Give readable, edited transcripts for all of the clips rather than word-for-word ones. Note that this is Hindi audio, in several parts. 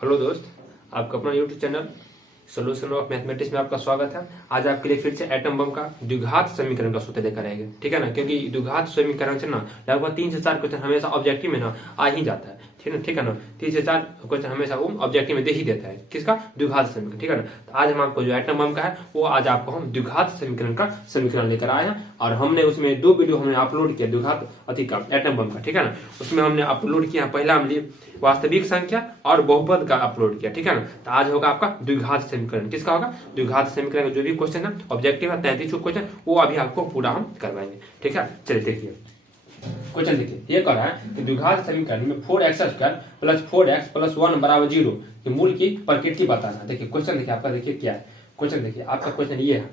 हेलो दोस्त, आपका अपना YouTube channel solution of mathematics में आपका स्वागत है। आज आपके लिए फिर से एटम बम का द्विघात समीकरण का सूत्र लेकर आएंगे, ठीक है ना। क्योंकि द्विघात समीकरण से ना लगभग 3 से 4 क्वेश्चन हमेशा ऑब्जेक्टिव में ना आ ही जाता है, ठीक है ना। 3 से 4 क्वेश्चन हमेशा वो ऑब्जेक्टिव में दे ही देता है, किसका? द्विघात समीकरण, ठीक है ना। तो आज हम आपको जो एटम बम का है वो आज आपको हम द्विघात समीकरण का समीकरण लेकर आए हैं। और हमने उसमें 2 वीडियो हमने अपलोड किया द्विघात अति का एटम बम का, ठीक है ना। उसमें हमने अपलोड किया, पहला हमने वास्तविक संख्या और बहुपद का अपलोड किया, ठीक है ना। तो आज होगा आपका द्विघात समीकरण, किसका होगा? द्विघात समीकरण का जो भी क्वेश्चन है ऑब्जेक्टिव है 33 क्वेश्चन, वो अभी आपको पूरा हम करवाएंगे, ठीक है। चलिए देखिए क्वेश्चन, देखिए ये कह रहा है कि द्विघात समीकरण में 4x² प्लस 4x प्लस 1 बराबर 0 के मूल की प्रकृति बताना है। देखिए क्वेश्चन देखिए आपका, देखिए क्या है क्वेश्चन, देखिए आपका क्वेश्चन ये है।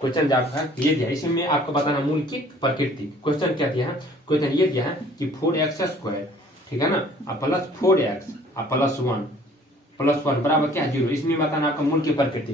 क्वेश्चन आपका ये दिया, इसमें आपको बताना मूल की प्रकृति। क्वेश्चन क्या दिया है? क्वेश्चन ये दिया है कि 4x², ठीक है ना, प्लस 4x प्लस 1 बराबर क्या है? 0। इसमें बताना आपका मूल की प्रकृति।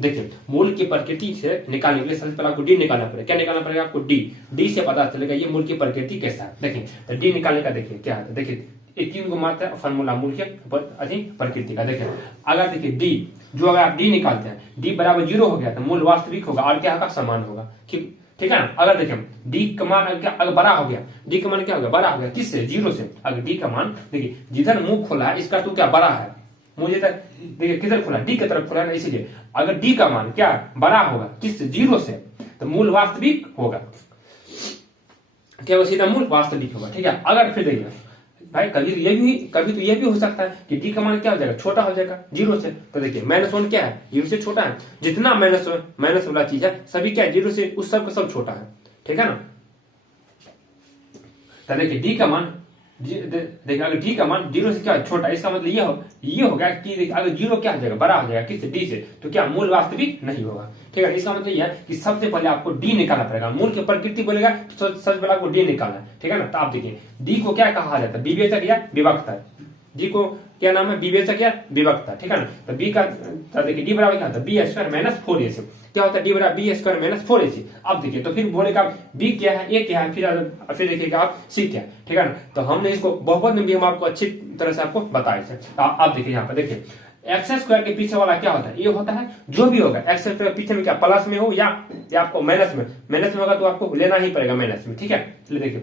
देखिए मूल की प्रकृति से निकालने के लिए सबसे पहले आपको डी निकालना पड़ेगा। क्या निकालना पड़ेगा आपको? डी से पता चलेगा ये मूल की प्रकृति कैसा है। देखिए तो डी निकालने का देखिए क्या है, देखिए ये 3 को मात्र है फॉर्मूला मूल के प्रकृति का। देखिए अगर देखिए डी, जो अगर आप डी निकालते हैं, डी बराबर 0 हो गया तो मूल वास्तविक होगा और क्या होगा? समान होगा, ठीक है ना। अगर देखिए डी का मान अगर बड़ा हो गया, डी का मान क्या हो गया? बड़ा हो गया, किससे? 0 से। अगर डी का मान देखिए जिधर मुंह खोला है इसका तो क्या बड़ा है, मुझे तक देखिए किधर खोला? डी की तरफ खोला है ना, इसीलिए अगर डी का मान क्या बड़ा होगा, किससे? 0 से, तो मूल वास्तविक होगा, क्या सीधा मूल वास्तविक होगा, ठीक है। अगर फिर देखिए भाई कभी तो ये भी हो सकता है कि डी का मान क्या हो जाएगा? छोटा हो जाएगा 0 से। तो देखिए -1 क्या है? 0 से छोटा है। जितना माइनस वाला चीज है सभी क्या है? 0 से उस सब का सब छोटा है, ठीक है ना। तो देखिए डी का मान, देखिए अगर डी का मान 0 से क्या है? छोटा, इसका मतलब ये होगा कि देखिए अगर 0 क्या हो जाएगा? बड़ा हो जाएगा, किससे? डी से, तो क्या मूल वास्तविक नहीं होगा, ठीक है। इसका मतलब यह है कि सबसे पहले आपको डी निकालना पड़ेगा। मूल की प्रकृति बोलेगा तो सबसे पहले आपको डी निकालना है, ठीक है ना। तो आप देखिए डी को क्या कहा जाता है? विवेचक या विभक्ता। डी को क्या नाम है? विवेचक या विभक्ता, ठीक है ना। तो बी का देखिए डी बराबर क्या होता है? b² minus 4ac। क्या होता है? डी बराबर b² माइनस 4ac। अब देखिए तो फिर बोलेगा बी क्या है, ए क्या है, फिर देखिएगा आप सी क्या है, ठीक है ना। तो हमने इसको बहुपद में भी हम आपको अच्छी तरह से आपको बताया है। आप देखिए यहाँ पर देखिए x² के पीछे वाला क्या होता है? ये होता है जो भी होगा x² के पीछे में क्या प्लस में हो या आपको माइनस में होगा तो आपको लेना ही पड़ेगा माइनस में, ठीक है। चलिए देखिए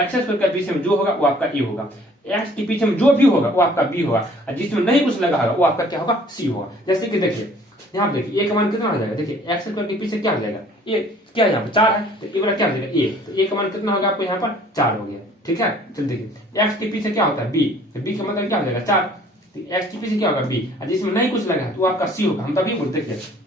x² के पीछे में जो होगा वो आपका ए होगा, x के पीछे में जो भी होगा वो आपका बी होगा, और जिसमें नहीं कुछ लगा होगा वो आपका क्या होगा? सी होगा। जैसे कि देखिए यहाँ देखिए ए का मान कितना हो जाएगा? देखिए x² के पीछे क्या हो जाएगा? ए क्या यहाँ पर 4 है, तो ए वाला क्या हो जाएगा? ए, तो ए का मान कितना होगा आपको? यहाँ पर 4 हो गया, ठीक है। चलिए देखिए x के पीछे क्या होता है? बी, तो बी का मतलब क्या हो जाएगा? 4, तो x के पीछे क्या होगा? बी, और जिसमें नहीं कुछ लगा तो आपका सी होगा। हम तभी बोलते देखिए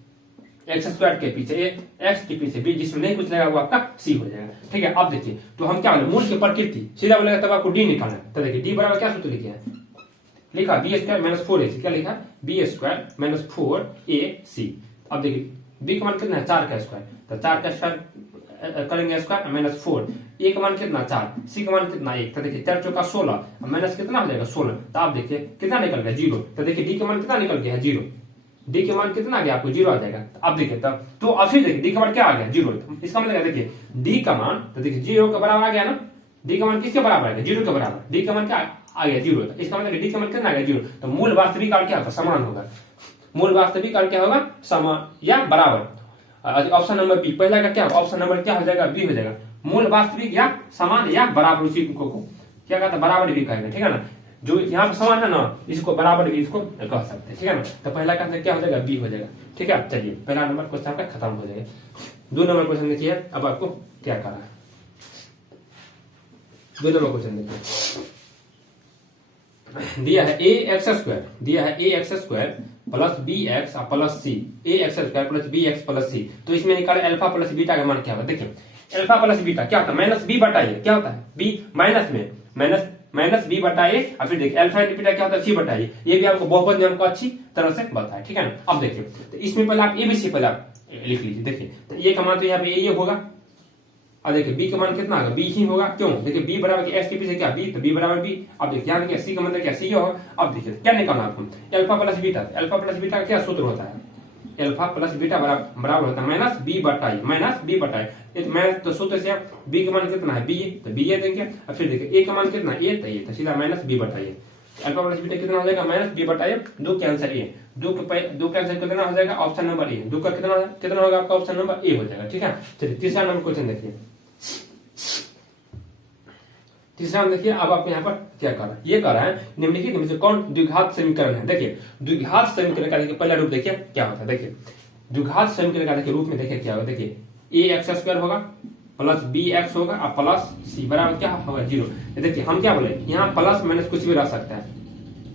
x² के पीछे ए, x के पीछे बी, जिसमें नहीं कुछ लगा वो आपका सी हो जाएगा, ठीक है। अब देखिए तो हम क्या बोले? मूल की प्रकृति सीधा बोलेगा तब आपको डी निकालना है। तो देखिए डी बराबर क्या सूत्र लिखे हैं? लिखा b² माइनस 4ac। क्या लिखा? b² minus 4ac। अब देखिए b का मान कितना है? 4 का स्क्वायर, तो 4 का स्क्वायर करेंगे स्क्वायर माइनस 4, ए का मान कितना? 4, सी का मान कितना? 1, तो देखिए 4 चौका 16 माइनस कितना हो जाएगा? 16। तो आप देखिए कितना निकल गया? 0। तो देखिए डी का मान कितना निकल गया है? 0। डी के मान कितना आ गया आपको? 0 आ जाएगा। अब देखिए तब तो अब फिर देखिए डी का मान क्या आ गया? 0। इसका मतलब देखिए डी का मान, तो देखिए 0 के बराबर आ गया ना। डी का मान किसके बराबर आ गया? 0 के बराबर। डी का मान क्या आ गया? 0। तो इसका मतलब डी का मान कितना आ गया? 0। तो मूल वास्तविक और क्या होगा? समान होगा। मूल वास्तविक और क्या होगा? समान या बराबर। ऑप्शन नंबर बी पहला का क्या? ऑप्शन नंबर क्या हो जाएगा? बी हो जाएगा। मूल वास्तविक या समान या बराबर, उसी को क्या कहता है? बराबर भी कहेंगे, ठीक है ना। जो यहाँ पे समान है ना इसको बराबर भी इसको कह सकते हैं, ठीक है ना। तो पहला का क्या हो जाएगा? बी हो जाएगा, ठीक है। चलिए पहला नंबर क्वेश्चन आपका खत्म हो जाएगा। 2 नंबर क्वेश्चन देखिए अब आपको क्या करना है। 2 नंबर क्वेश्चन देखिए, दिया है ax², दिया है ax² plus bx plus c, ax² plus bx plus c। तो इसमें निकाले अल्फा प्लस बीटा का मान क्या होगा? देखिए अल्फा प्लस बीटा क्या होता है? माइनस बी बटा ए। क्या होता है? बी माइनस में माइनस बी बटा ए, और फिर देखिए अल्फा बीटा क्या होता है? सी बटा ए। ये भी आपको बहुपद नियम को अच्छी तरह से बताया, ठीक है ना। अब देखिए तो इसमें पहले आप एबीसी पहले आप लिख लीजिए। देखिए तो ए का मान तो यहाँ पे ये होगा, और देखिए बी का मान कितना होगा? बी ही होगा। क्यों? देखिए बी बराबर एक्स के पीछे क्या? बी, तो बी बराबर बी। अब देखिए यहाँ देखिए सी का मतलब क्या? सी होगा। अब देखिए क्या निकालना आपको? Alpha plus beta. Alpha plus beta का क्या सूत्र होता है? अल्फा प्लस बीटा बराबर होता है माइनस बी बटा ए, माइनस बी बटा ए। माइनस तो सूत्र से बी का मान कितना है? बी, तो बी ए देंगे। और फिर देखिए ए का मान कितना? ए, तो ए, तो सीधा माइनस बी बटा ए। अल्फा प्लस बीटा कितना हो जाएगा माइनस बी बटा ए, दो कैंसर ए, दो कैंसर कितना हो जाएगा ऑप्शन नंबर ए, दो का कितना होगा आपका ऑप्शन नंबर ए हो जाएगा। ठीक है, चलिए तीसरा नंबर क्वेश्चन देखिए। तीसरा देखिए, अब आप यहाँ पर क्या कर रहा है, ये कर रहा है निम्नलिखित में से कौन द्विघात समीकरण है। देखिए द्विघात समीकरण का देखिए पहला रूप देखिए क्या होता है। देखिए द्विघात समीकरण का देखिए रूप में देखिए क्या होगा। देखिए ए एक्स स्क्वायर होगा प्लस बी एक्स होगा और प्लस सी बराबर क्या होगा 0। देखिए हम क्या बोले, यहाँ प्लस माइनस कुछ भी रह सकता है,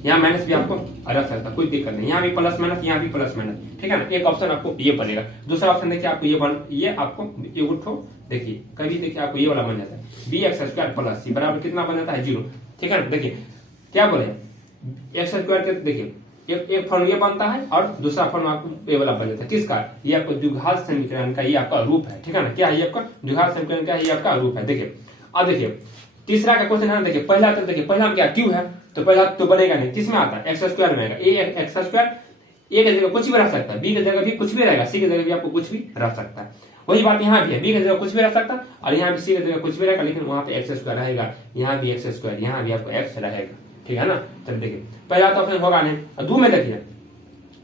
यहाँ माइनस भी आपको रह सकता है, कोई दिक्कत नहीं, यहाँ भी प्लस माइनस, यहाँ भी प्लस माइनस। ठीक है ना, एक ऑप्शन आपको ये बनेगा। दूसरा ऑप्शन देखिए आपको ये आपको ये उठो, देखिए कभी देखिए आपको ये वाला बन जाता है B x square plus c बराबर कितना बन जाता है 0। ठीक है ना, देखिए क्या बोले एक्स स्क्वायर के देखिए एक फॉर्म ये बनता है और दूसरा फॉर्म आपको ए वाला बन जाता है। किसका, ये आपको द्विघात समीकरण का ये आपका रूप है। ठीक है ना, क्या है ये आपका द्विघात समीकरण का ये आपका रूप है। देखिए अब देखिए तीसरा का क्वेश्चन है, देखिए पहला तो देखिए पहला क्या क्यू है, तो पहला तो बनेगा नहीं, किसमें आता है एक्स स्क्वायर में आएगा। ए एक्स स्क्वायर ए की जगह कुछ भी रह सकता है, बी की जगह भी कुछ भी रहेगा, सी की जगह भी आपको कुछ भी रह सकता है। वही बात यहाँ भी है, बी की जगह कुछ भी रह सकता है और यहाँ भी सी की जगह कुछ भी रहेगा, लेकिन वहां पे एक्स स्क्वायर रहेगा, यहाँ भी एक्स स्क्वायर, यहाँ भी आपको एक्स रहेगा। ठीक है ना, चलिए देखिए पहला तो ऑप्शन होगा नहीं। दो में देखिए,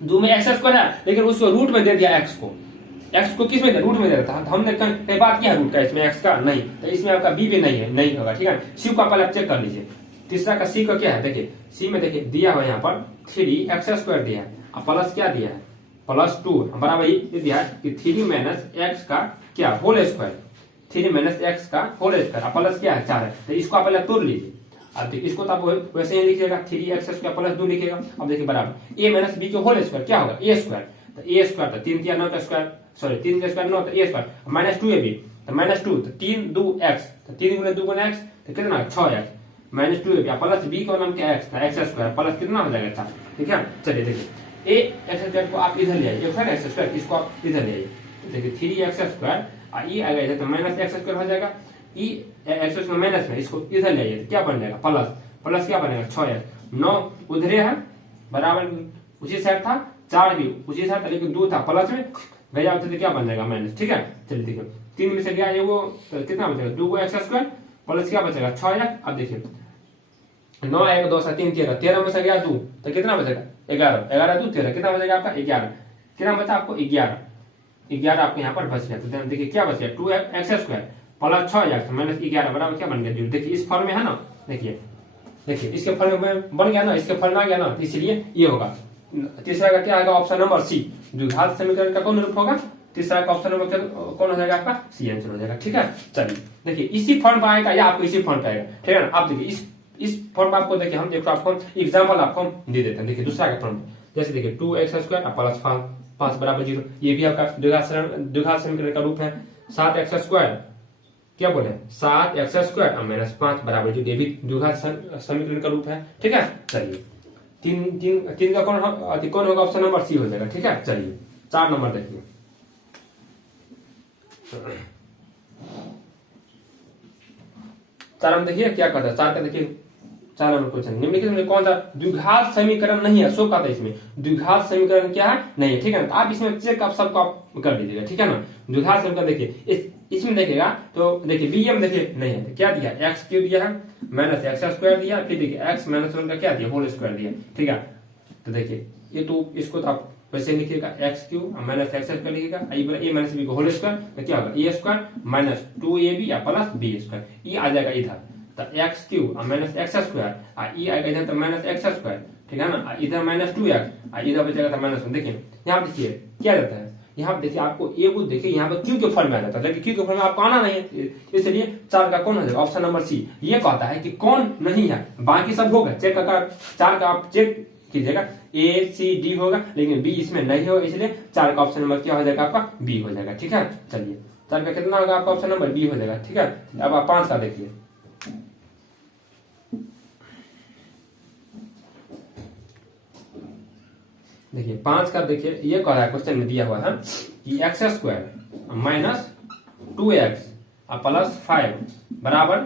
दो में एक्स स्क्वायर है लेकिन उसको रूट में दे दिया एक्स को किस में दे, रूट में दे देता है। हमने कहीं बात किया रूट का इसमें एक्स का नहीं, तो इसमें आपका बी भी नहीं है, नहीं होगा। ठीक है, सी को पहले आप चेक कर लीजिए। तीसरा का सी का क्या है, देखिए सी में देखिए दिया हुआ यहाँ पर 3x स्क्वायर दिया है और प्लस क्या दिया है प्लस 2 बराबर ये दिया है कि 3 माइनस एक्स का क्या होल स्क्वायर, 3 माइनस एक्स का होल स्क्वायर प्लस क्या है 4 है। तो इसको आप पहले तोड़ लीजिए। अब देखिए इसको तो आप वैसे ही लिखिएगा 3x स्क्वायर प्लस 2 लिखिएगा। अब देखिए बराबर a माइनस बी के होल स्क्वायर क्या होगा a स्क्वायर, तो a स्क्वायर तो 3 3 9 का स्क्वायर, सॉरी 3 का स्क्वायर 9 तो a स्क्वायर माइनस 2ab तो माइनस 2 तो 3 2 x तो 3 गुना 2 गुना x तो कितना 6x minus 2ab plus b का नाम क्या है x स्क्वायर प्लस कितना हो जाएगा 4। ठीक है, चलिए देखिए a x स्क्वायर को आप इधर ले आइए, फिर x स्क्वायर इसको आप इधर ले आइए। देखिए 3x स्क्वायर और ये आएगा इधर तो माइनस x स्क्वायर हो जाएगा, ई एक्स स्क्वायर माइनस में इसको इधर ले आइए तो क्या बन जाएगा प्लस, प्लस क्या बनेगा 6x 9 उधरे है बराबर उसी साइड था, 4 भी उसी साइड था लेकिन 2 था प्लस में गया होता तो क्या बन जाएगा माइनस। ठीक है, चलिए देखिए 3 में से गया ये वो तो कितना बचेगा 2 एक्स स्क्वायर प्लस क्या बचेगा 6x। अब देखिए 9 1 2 7 3 13 13 में से गया 2 तो कितना बचेगा 11 11 2 13 कितना बचेगा आपका 11, कितना बचा आपको 11 आपको यहाँ पर बच गया। तो देखिए क्या बच गया 2 x square plus 6x minus 11 बराबर क्या बन गया 0। देखिए इस फॉर्म में है ना, देखिए इसके फॉर्म में बन गया ना, इसके फॉर्म में आ गया ना, इसलिए ये होगा। तीसरा का क्या आएगा ऑप्शन नंबर सी, द्विघात समीकरण का कौन रूप होगा, तीसरा का ऑप्शन नंबर कौन हो जाएगा आपका सी आंसर हो जाएगा। ठीक है, चलिए देखिए इसी फॉर्म पर आएगा या आपको इसी फॉर्म पर आएगा। ठीक है ना, आप देखिए इस फॉर्म पर आपको देखिए हम देखो आपको एग्जाम्पल आपको दे देते हैं। देखिए दूसरा का फॉर्म जैसे देखिए 2x स्क्वायर प्लस 5 बराबर 0, ये भी आपका द्विघात समीकरण का रूप है। 7x स्क्वायर क्या बोले 7x स्क्वायर माइनस 5 बराबर 0, ये भी द्विघात समीकरण का रूप है। ठीक है, चलिए तीन का कौन होगा ऑप्शन नंबर सी हो जाएगा। ठीक है, चलिए 4 नंबर देखिए। 4 में देखिए क्या कहता है, 4 का देखिए 4 नंबर क्वेश्चन निम्नलिखित में कौन सा द्विघात समीकरण नहीं है, सो कहता है इसमें द्विघात समीकरण क्या है नहीं है। ठीक है ना, तो आप इसमें चेक आप सबको आप कर लीजिएगा। ठीक है ना, द्विघात समीकरण देखिए इसमें देखिएगा तो देखिए बी में देखिए नहीं है तो क्या दिया एक्स क्यूब दिया है माइनस एक्स स्क्वायर दिया, फिर देखिए एक्स माइनस 1 का क्या दिया होल स्क्वायर दिया। ठीक है, तो देखिए ये तो इसको तो आप वैसे लिखिएगा x cube minus x square लिखिएगा, ए माइनस बी का होल स्क्वायर तो क्या होगा ए स्क्वायर माइनस 2ab या प्लस बी स्क्वायर, ये आ जाएगा इधर तो x cube minus x square ये आएगा इधर तो माइनस एक्स स्क्वायर। ठीक है ना, इधर माइनस 2x इधर बचेगा तो माइनस 1। देखिए यहाँ देखिए क्या रहता है, यहाँ देखिए आपको ए को देखिए यहाँ पर क्यू के फॉर्म में आ जाता है, लेकिन क्यू के फॉर्म में आपको आना नहीं है, इसलिए 4 का कौन हो जाएगा ऑप्शन नंबर सी। ये कहता है कि कौन नहीं है, बाकी सब होगा चेक कर 4 का आप चेक कीजिएगा ए सी डी होगा लेकिन बी इसमें नहीं होगा, इसलिए 4 का ऑप्शन नंबर क्या हो जाएगा आपका बी हो जाएगा। ठीक है, चलिए 4 का कितना होगा आपका ऑप्शन नंबर बी हो जाएगा। ठीक है, अब आप 5 का देखिए। देखिए 5 का देखिए ये कह रहा है क्वेश्चन में दिया हुआ है कि x square minus 2x plus 5 बराबर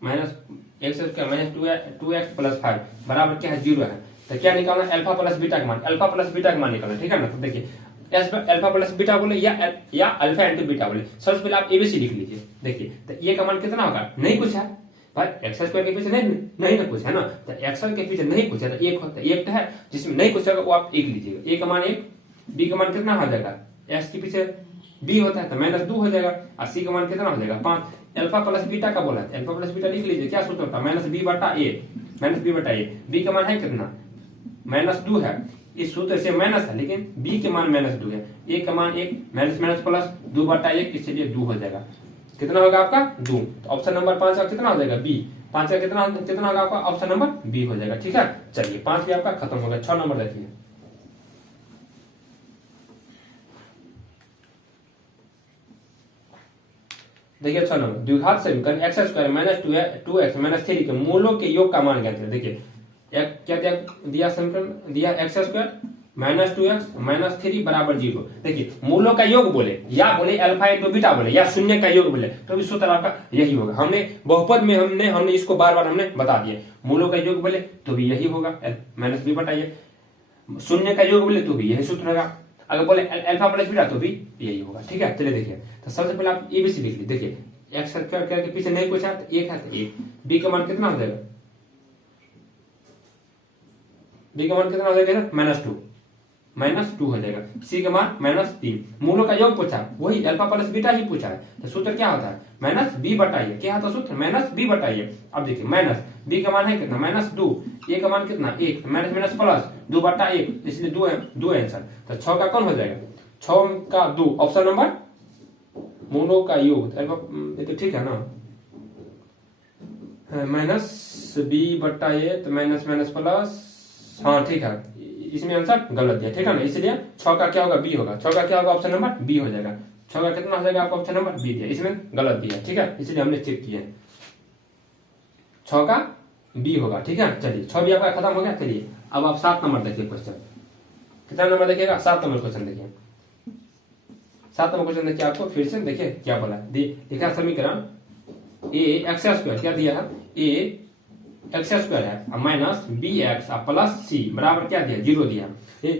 minus x square minus 2x plus 5 बराबर क्या है 0 है। तो क्या निकालना अल्फा प्लस बीटा का मान, अल्फा प्लस बीटा का मान निकालना। ठीक है ना, तो देखिए अल्फा प्लस बीटा बोले या अल्फा इंटू बीटा बोले, सबसे पहले आप एबीसी लिख लीजिए। देखिए तो ये का मान कितना होगा नहीं कुछ है, भाई एक्स स्क्वायर के पीछे नहीं नहीं ना कुछ है ना, तो एक्सएल के पीछे नहीं कुछ है तो एक होता है, एक है जिसमें नहीं कुछ होगा वो आप एक लीजिएगा। ए का मान एक, बी का मान कितना हो जाएगा, एक्स के पीछे बी होता है तो -2 हो जाएगा, और सी का मान कितना हो जाएगा 5। अल्फा प्लस बीटा का बोला है, अल्फा प्लस बीटा लिख लीजिए, क्या सूत्र होता है -b बटा ए, -b बटा ए। बी का मान है कितना, -2 है, इस सूत्र से माइनस है लेकिन बी के मान -2 है, ए का मान 1, माइनस माइनस प्लस 2 बटा 1, इसलिए 2 हो जाएगा। कितना होगा आपका 2, तो ऑप्शन नंबर 5 का कितना हो जाएगा बी, 5 का कितना कितना होगा आपका, ऑप्शन नंबर बी हो जाएगा। ठीक है, चलिए 5 भी आपका खत्म हो गया। 6 नंबर देखिए, देखिए 6 नंबर, द्विघात समीकरण x square minus 2x minus 3 के मूलों के योग का मान ज्ञात करें। देखिए क्या दिया समीकरण दिया, x square minus 2x minus 3 बराबर 0। देखिए मूलों का योग बोले या बोले अल्फा इंटू बीटा बोले या शून्य का योग बोले तो भी सूत्र आपका यही होगा। हमने बहुपद में हमने इसको बार बार हमने बता दिया, मूलों का योग बोले तो भी यही होगा माइनस बी बटा ये, शून्य का योग बोले तो भी यही सूत्र होगा, अगर बोले अल्फा प्लस बीटा तो भी यही होगा। ठीक है, चलिए देखिए, तो सबसे पहले आप एबीसी लिख लीजिए। देखिए एक्स स्क्वायर के पीछे नहीं कुछ है तो 1 है तो 1, बी का मान कितना हो जाएगा, बी का मान कितना हो जाएगा -2 हो जाएगा, सी का मान -3। मूलों का योग पूछा, वही अल्फा प्लस बीटा ही पूछा है, तो सूत्र क्या होता है -b बटा ए, क्या होता है सूत्र -b बटा ए। अब देखिए माइनस बी का मान है कितना -2, ए का मान कितना 1, माइनस माइनस प्लस 2 बटा 1, इसलिए 2 आंसर, तो 6 का कौन हो जाएगा, 6 का 2, ऑप्शन नंबर मूलों का योग, ये तो ठीक है ना, -b बटा ए तो माइनस माइनस प्लस, हाँ ठीक है, इसमें आंसर गलत दिया, ठीक है ना, इसलिए 6 का क्या होगा बी होगा, 6 का क्या होगा ऑप्शन नंबर बी हो जाएगा। 6 का कितना हो जाएगा आपका ऑप्शन नंबर बी दिया, इसमें गलत दिया, ठीक है, इसलिए हमने चेक किया 6 का बी होगा। ठीक है, चलिए 6 भी आपका खत्म हो गया। चलिए अब आप 7 नंबर देखिए क्वेश्चन, कितना नंबर देखिएगा 7 नंबर क्वेश्चन देखिए, 7 नंबर क्वेश्चन देखिए, आपको फिर से देखिए क्या बोला, देखा समीकरण ए एक्स स्क्वायर क्या दिया है, ए एक्स स्क्वायर है minus b x plus c बराबर क्या दिया 0 दिया, a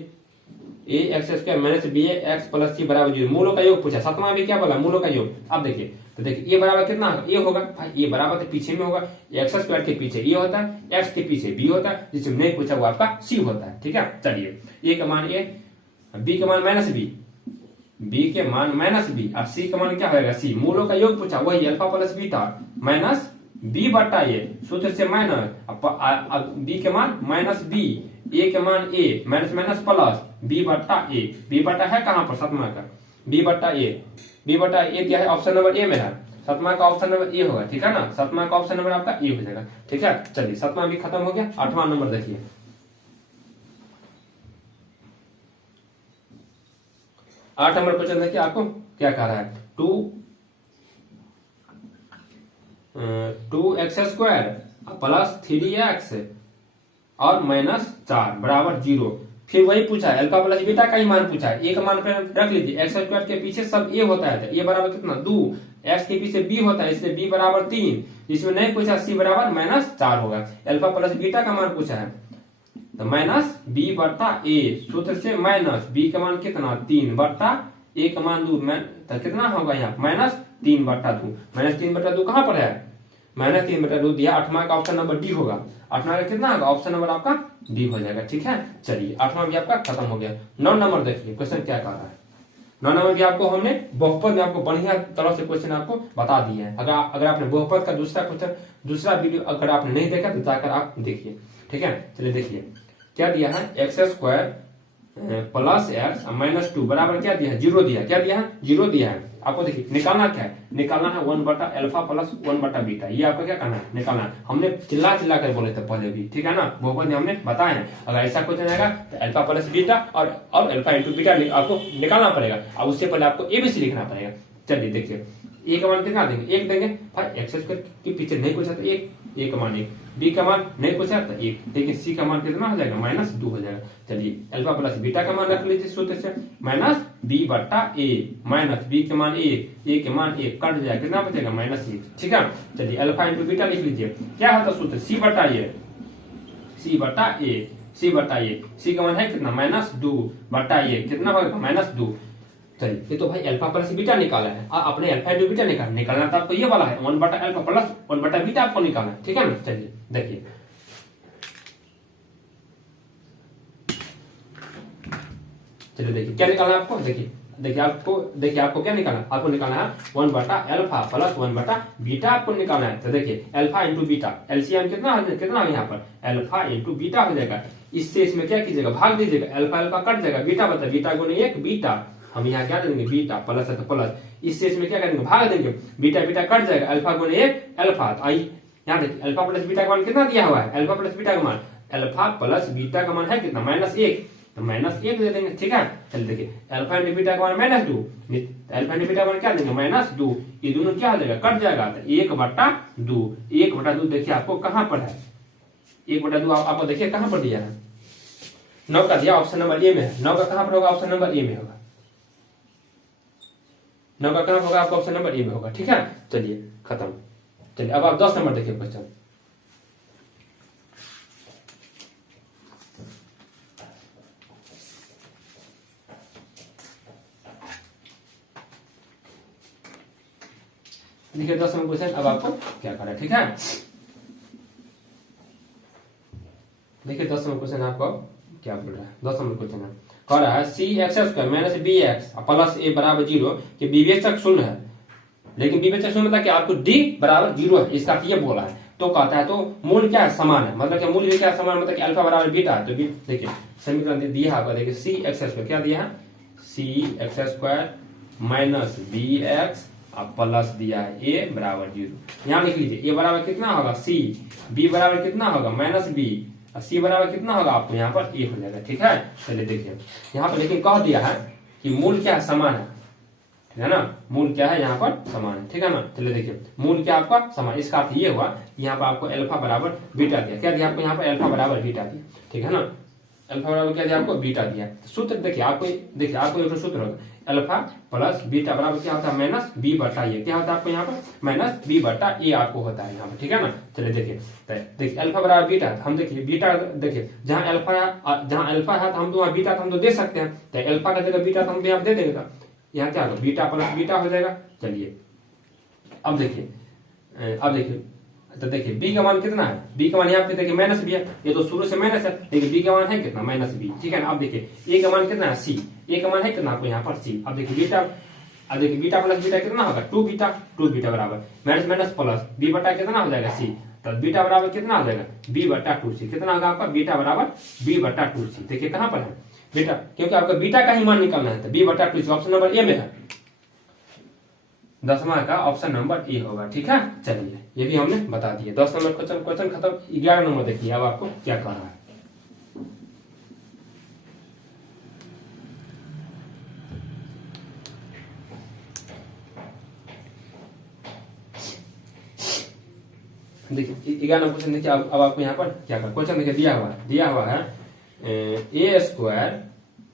x square minus b x plus c बराबर 0। मूलों का योग पूछा, 7वां भी क्या बोला मूलों का योग। अब देखिए तो देखिए ए बराबर कितना ए होगा, भाई ए बराबर तो पीछे में होगा, एक्स स्क्वायर के पीछे ए होता है, एक्स के पीछे बी होता है, जिसमें नहीं पूछा वो आपका सी होता है। ठीक है, चलिए ए का मान ए, बी का मान माइनस बी के मान माइनस बी, अब सी का मान क्या होगा सी। मूलों का योग पूछा, वही alpha plus beta minus b बटा ए, सूत्र से माइनस, बी के मान माइनस बी, ए के मान ए, माइनस माइनस प्लस बी बटा ए, बी बटा है कहां पर 7वां का, बी बटा ए क्या है ऑप्शन नंबर ए में है, 7वां का ऑप्शन नंबर ए होगा। ठीक है ना, 7वां का ऑप्शन नंबर आपका ए हो जाएगा। ठीक है, चलिए 7वां भी खत्म हो गया। 8वां नंबर देखिए, 8 नंबर क्वेश्चन देखिए, आपको क्या कह रहा है, 2x स्क्वायर प्लस 3x और -4 बराबर 0। फिर वही पूछा है अल्फा प्लस बीटा का ही मान पूछा है, ए का मान रख लीजिए, एक्स स्क्वायर के पीछे सब ए होता है तो ए बराबर कितना 2, एक्स के पीछे बी होता है इसलिए बी बराबर 3, इसमें नहीं पूछा सी बराबर -4 होगा। अल्फा प्लस बीटा का मान पूछा है तो माइनस बी बटा ए, सूत्र से माइनस बी का मान कितना 3 बटा ए का मान 2, तो कितना होगा यहाँ -3 बटा 2, -3 बटा 2 कहां पर है -3 बटा 2 दिया, 8वां का ऑप्शन नंबर डी होगा। 8वां का कितना होगा ऑप्शन नंबर आपका डी हो जाएगा। ठीक है, चलिए 8वां भी आपका खत्म हो गया। 9 नंबर देखिए क्वेश्चन क्या कह रहा है। 9 नंबर भी आपको हमने बहुपद में आपको बढ़िया तरह से क्वेश्चन आपको बता दिए हैं। अगर आपने बहुपद का दूसरा वीडियो अगर आपने नहीं देखा तो जाकर आप देखिए। ठीक है, चलिए देखिए क्या दिया है, एक्स स्क्वायर प्लस एक्स -2 बराबर क्या दिया है 0 दिया, क्या दिया है 0 दिया है। आपको देखिए निकालना क्या है, निकालना है 1 बटा अल्फा प्लस 1 बटा बीटा, ये आपको क्या करना है निकालना है। हमने चिल्ला कर बोले थे पहले भी, ठीक है ना, बहुपद में हमने बताया है। अगर ऐसा क्वेश्चन आएगा तो अल्फा प्लस बीटा और अल्फा इंटू बीटा आपको निकालना पड़ेगा, और उससे पहले आपको एबीसी लिखना पड़ेगा। चलिए देखिए ए का मान कितना देंगे 1 देंगे, भाई एक्स स्क्वायर के पीछे नहीं पूछा तो 1, ए का मान 1, बी का मान नहीं पूछा तो 1, लेकिन सी का मान कितना हो जाएगा -2 हो जाएगा। चलिए अल्फा प्लस बीटा का मान रख लीजिए सूत्र से, माइनस बी बटा ए, माइनस बी के मान 1, ए के मान 1 कट जाएगा, कितना बचेगा -1। ठीक है, चलिए अल्फा इंटू बीटा लिख लीजिए, क्या होता सूत्र सी बटा ए, सी बटा ए, सी का मान है कितना -2 बटा ए, कितना होगा -2, चलिए ये तो भाई अल्फा प्लस बीटा निकाला है, आपने अल्फा इंटू बीटा निकालना था आपको ये वाला है 1 बटा अल्फा प्लस 1 बटा बीटा आपको निकालना है, ठीक है ना। चलिए देखिए देखिए क्या निकालना है आपको, देखिए आपको क्या निकालना है, आपको निकालना है 1 बटा अल्फा प्लस 1 बटा बीटा आपको निकालना है। तो देखिए अल्फा इंटू बीटा एलसीएम कितना है यहाँ पर अल्फा इंटू बीटा हो जाएगा, इससे इसमें क्या कीजिएगा भाग दीजिएगा, अल्फा अल्फा कट जाएगा, बीटा बता बीटा गुने 1 बीटा, हम यहाँ क्या देंगे बीटा प्लस है तो प्लस, इससे इसमें क्या करेंगे भाग देंगे, बीटा बीटा कट जाएगा, अल्फा गुने 1 अल्फा। तो आई यहाँ देखिए अल्फा प्लस बीटा का मान कितना दिया हुआ है, अल्फा प्लस बीटा का मान अल्फा प्लस बीटा का मान है कितना -1, तो -1 दे देंगे, ठीक है। चलिए देखिए अल्फा इंटू बीटा का मान -2, अल्फा इंटू बीटा का मान क्या देंगे -2, ये दोनों क्या हो जाएगा कट जाएगा, तो 1/2 देखिए आपको कहां पर है, 1/2 आपको देखिए कहां पर दिया है, 9 का दिया ऑप्शन नंबर ए में है, 9 का कहां पर होगा ऑप्शन नंबर ए में होगा, 9 का कहां होगा आपको ऑप्शन नंबर ए में होगा, ठीक है। चलिए खत्म। चलिए अब आप 10 नंबर देखिए क्वेश्चन, देखिए 10 नंबर क्वेश्चन अब आपको क्या करना है, ठीक है। देखिए 10 नंबर क्वेश्चन आपको क्या बोल रहा है, 10 नंबर क्वेश्चन है कह रहा है c x square minus b x plus ए बराबर 0 कि विवेचक शून्य है, लेकिन विवेचक शून्य मतलब कि आपको डी बराबर 0 है, इसका ये बोला है। तो कहता है तो मूल क्या है समान है, मतलब कि मूल भी क्या समान मतलब कि अल्फा बराबर बीटा है, तो देखिए समीकरण दिया है, देखिए सी एक्स स्क्वायर क्या दिया है, c x square minus b x plus दिया है ए बराबर 0, यहाँ लिख लीजिए ए बराबर कितना होगा सी, बी बराबर कितना होगा -बी, सी बराबर कितना होगा आपको यहाँ पर ए हो जाएगा, ठीक है। चलिए देखिए यहाँ पर लेकिन कह दिया है कि मूल क्या है समान है, ठीक है ना, मूल क्या है यहाँ पर समान है, ठीक है ना। चलिए देखिए मूल क्या आपका समान, इसका अर्थ ये हुआ कि यहाँ पर आपको अल्फा बराबर बीटा दिया, क्या दिया आपको यहाँ पर अल्फा बराबर बीटा दिया, ठीक है ना, अल्फा बराबर क्या दिया आपको बीटा दिया। सूत्र देखिए आपको एक सूत्र होगा अल्फा प्लस बीटा बराबर क्या होता है -b बटा ए, क्या होता है आपको यहाँ पर -b बटा ए आपको होता है यहाँ पर, ठीक है ना। चलिए देखिए अल्फा बराबर बीटा, हम देखिए बीटा देखिए जहाँ अल्फा है तो हम तो वहाँ बीटा तो हम तो दे सकते हैं, तो अल्फा का जगह बीटा तो हम यहाँ दे देंगे, यहाँ क्या होगा बीटा प्लस बीटा हो जाएगा। चलिए अब देखिए तो देखिए b का मान कितना है, b का मान यहाँ पे देखिए -b है, ये तो शुरू से माइनस है, लेकिन b का मान है कितना -b, ठीक है ना। अब देखिए a का मान कितना है c, a का मान है कितना आपको यहाँ पर c, अब देखिए बीटा प्लस बीटा कितना होगा 2 बीटा बराबर माइनस प्लस b बटा कितना हो जाएगा c, तो बीटा बराबर कितना हो जाएगा b बटा 2c, कितना होगा आपका बीटा बराबर b बटा 2c। देखिए कहाँ पर है बीटा, क्योंकि आपका बीटा का ही मान निकालना है, तो b बटा 2c ऑप्शन नंबर ए में है, 10वां का ऑप्शन नंबर ए होगा, ठीक है। चलिए ये भी हमने बता दिए, 10 नंबर क्वेश्चन खत्म। 11 नंबर देखिए अब आपको क्या करना है, देखिए 11 नंबर क्वेश्चन देखिए अब आपको यहाँ पर क्या करना, क्वेश्चन देखिए दिया हुआ है ए स्क्वायर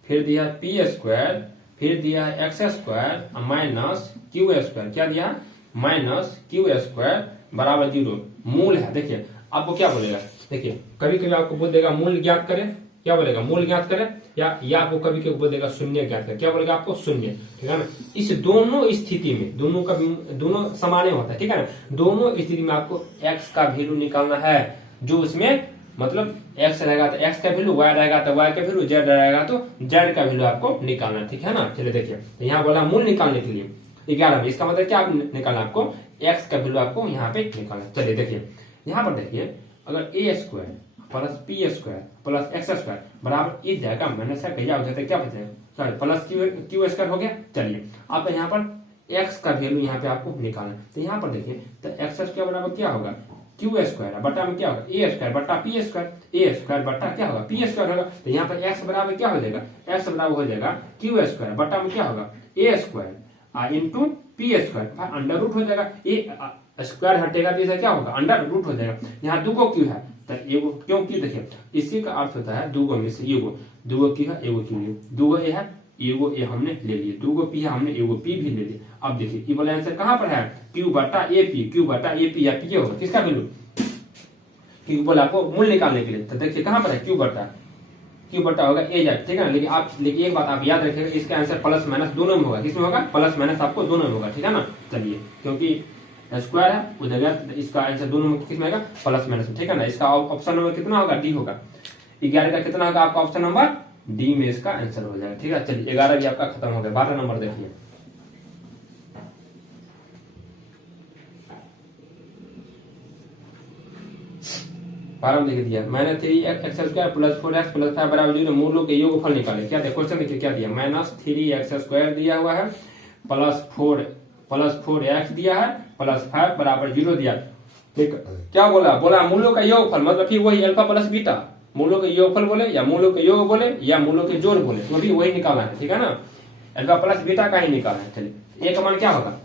फिर दिया पी स्क्वायर फिर दिया x square minus Q square, क्या दिया -q² बराबर 0, मूल है। देखिए आपको क्या बोलेगा, देखिए कभी कभी आपको बोल देगा मूल ज्ञात करें, क्या बोलेगा मूल ज्ञात करें, या आपको कभी कभी बोल देगा शून्य ज्ञात करें, क्या बोलेगा आपको शून्य, ठीक है ना। इस दोनों स्थिति में दोनों समान होता है, ठीक है ना, दोनों स्थिति में आपको x का वैल्यू निकालना है, जो उसमें मतलब x रहेगा तो x का वैल्यू, y रहेगा तो y का वैल्यू, z रहेगा तो z का वैल्यू आपको निकालना है, ठीक है ना। चलिए देखिए तो यहाँ बोला मूल निकालने के लिए 11 में, इसका मतलब क्या निकालना आपको x का वैल्यू आपको यहाँ पे निकालना। चलिए देखिए यहाँ पर देखिए अगर a square plus P square plus x square बराबर इस जाएगा माइनस का क्या हो जाता है, क्या बचेगा सॉरी प्लस क्यू स्क्वायर हो गया। चलिए आप यहाँ पर x का वैल्यू यहाँ पे आपको निकालना है, तो यहाँ पर देखिए तो एक्स स्क्वायर बराबर क्या होगा क्यू स्क्वायर बटा में क्या होगा ए स्क्वायर बटा पी स्क्वायर, ए स्क्वायर बटा क्या होगा पी स्क्वायर होगा, तो यहाँ पर x बराबर क्या हो जाएगा, x बराबर हो जाएगा क्यू स्क्वायर बटा में क्या होगा a square into p square, under root हो जाएगा, ए स्क्वायर हटेगा तो इसे क्या होगा अंडर रूट हो जाएगा। यहाँ दुगो क्यू है तो एगो, क्योंकि देखिए इसी का अर्थ होता है दुगो में से एगो, दुगो क्यू है एगो क्यू, दुगो ए है एगो ए हमने ले लिए, दुगो पी है हमने एगो पी भी ले लिया। अब देखिए ये वाला आंसर कहाँ पर है, क्यू बटा ए पी या पी होगा, किसका वैल्यू क्यू बोला आपको मूल निकालने के लिए, तो देखिए कहाँ पर है क्यू बटा क्यू बटा होगा ए जेड, ठीक है ना। लेकिन एक बात आप याद रखिएगा, इसका आंसर प्लस माइनस दोनों में होगा। किसमें होगा? प्लस माइनस आपको दोनों में होगा, ठीक है ना। चलिए, क्योंकि स्क्वायर है उधर गया, इसका आंसर दोनों में किसमें आएगा? प्लस माइनस में, ठीक है ना। इसका ऑप्शन नंबर कितना होगा? डी होगा। 11 का कितना होगा आपका ऑप्शन नंबर डी में इसका आंसर हो जाएगा, ठीक है। चलिए 11 भी आपका खत्म हो गया। 12 नंबर देखिए, प्रारंभ लिख दिया, मैंने 3x² प्लस 4x प्लस 5 बराबर 0 मूलों के योगफल निकाले। क्या क्वेश्चन देखिए क्या दिया, -3x² दिया हुआ है, प्लस 4x दिया है, प्लस 5 बराबर 0 दिया। ठीक, क्या बोला मूलों का योगफल, मतलब कि वही अल्फा प्लस बीटा, मूलों के योगफल बोले या मूलों के योग बोले या मूलों के जोड़ बोले, तो भी वही निकालना है, ठीक है ना। अल्फा प्लस बीटा का ही निकालना है। चलिए, एक मान क्या होगा?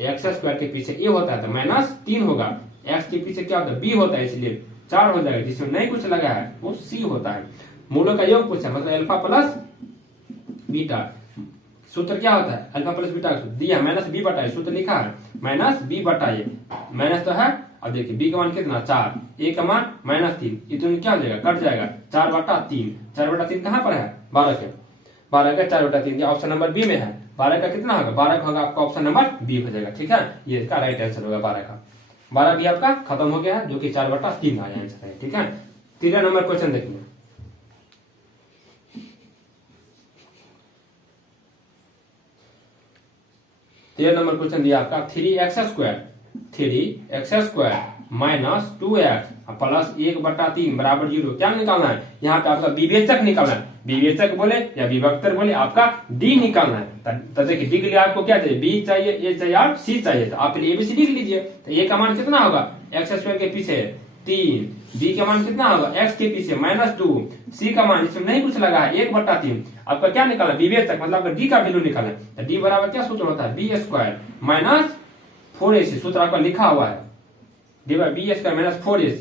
x² के पीछे a होता है तो -3 होगा, x के पीछे क्या होता है? b होता है, इसलिए 4 हो जाएगा। जिसमें नहीं कुछ लगा है वो c होता है। मूलों का योग पूछा, मतलब अल्फा प्लस बीटा। सूत्र क्या होता है? अल्फा प्लस बीटा दिया -b बटा, सूत्र लिखा है -b बटा a, माइनस तो है। अब देखिए b का मान कितना? 4, a का मान -3, इतना क्या हो जाएगा? कट जाएगा, 4/3। 4/3 कहाँ पर है? 12 के 4/3 ऑप्शन नंबर बी में है। 12 का कितना होगा? 12 का होगा आपका ऑप्शन नंबर बी हो जाएगा, ठीक है। ये इसका राइट आंसर होगा 12 का। 12 भी आपका खत्म हो गया है, जो कि 4/3 आया आंसर है, ठीक है। 13 नंबर क्वेश्चन देखिए, नंबर क्वेश्चन दिया आपका 3x² माइनस 2x प्लस 1/3 बराबर 0। क्या निकालना है? यहाँ पे आपका विवेचक निकालना है। विवेचक बोले या विभक्तर बोले, आपका डी निकालना है। तो देखिए डी के लिए आपको क्या चाहिए? बी चाहिए, ए चाहिए और सी चाहिए। तो आप पहले एबीसी लिख लीजिए। तो ए का मान कितना होगा? x² के पीछे 3, बी का मान कितना होगा? x के पीछे -2, सी का मान इसमें नहीं कुछ लगा है 1/3। आपका क्या निकालना? विवेचक, मतलब आपका डी का वैल्यू निकालना है। तो डी बराबर क्या सूत्र होता है? b² माइनस 4ac, सूत्र आपका लिखा हुआ है, b²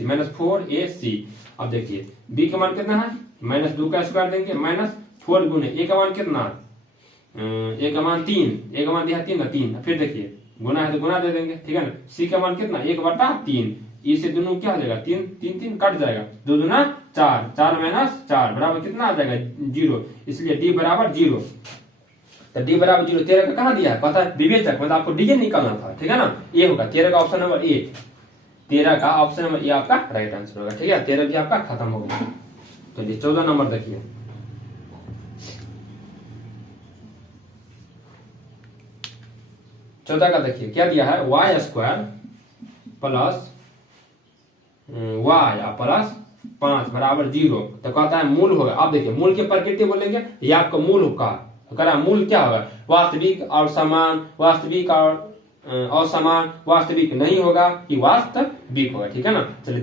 माइनस 4ac। अब देखिए b का मान कितना है? -2 का स्क्वायर देंगे, -4 गुने a का मान कितना? a का मान 3, a का मान दिया 3, फिर देखिए गुना है तो गुना दे देंगे, ठीक है ना। c का मान कितना? 1/3, इससे दोनों क्या हो जाएगा? 3 कट जाएगा, 2 दूना 4, 4 - 4 बराबर कितना आ जाएगा? 0, इसलिए d बराबर 0। तो d बराबर 0। 13 का कहाँ दिया है? पता है, विवेचक, मतलब आपको डी निकालना था, ठीक है ना। ए होगा 13 का ऑप्शन नंबर ए, 13 का ऑप्शन नंबर ए आपका राइट आंसर होगा, ठीक है। 13 भी आपका खत्म हो गया। तो 14 नंबर देखिए, चौदह का देखिए क्या दिया है? y² प्लस y प्लस 5 बराबर 0। तो कहता है मूल होगा। आप देखिए मूल के प्रकृति बोलेंगे, ये आपका मूल होगा। तो कह रहा है मूल क्या होगा? वास्तविक और समान, वास्तविक और असमान, वास्तविक नहीं होगा कि वास्तविक होगा, ठीक है ना। चलिए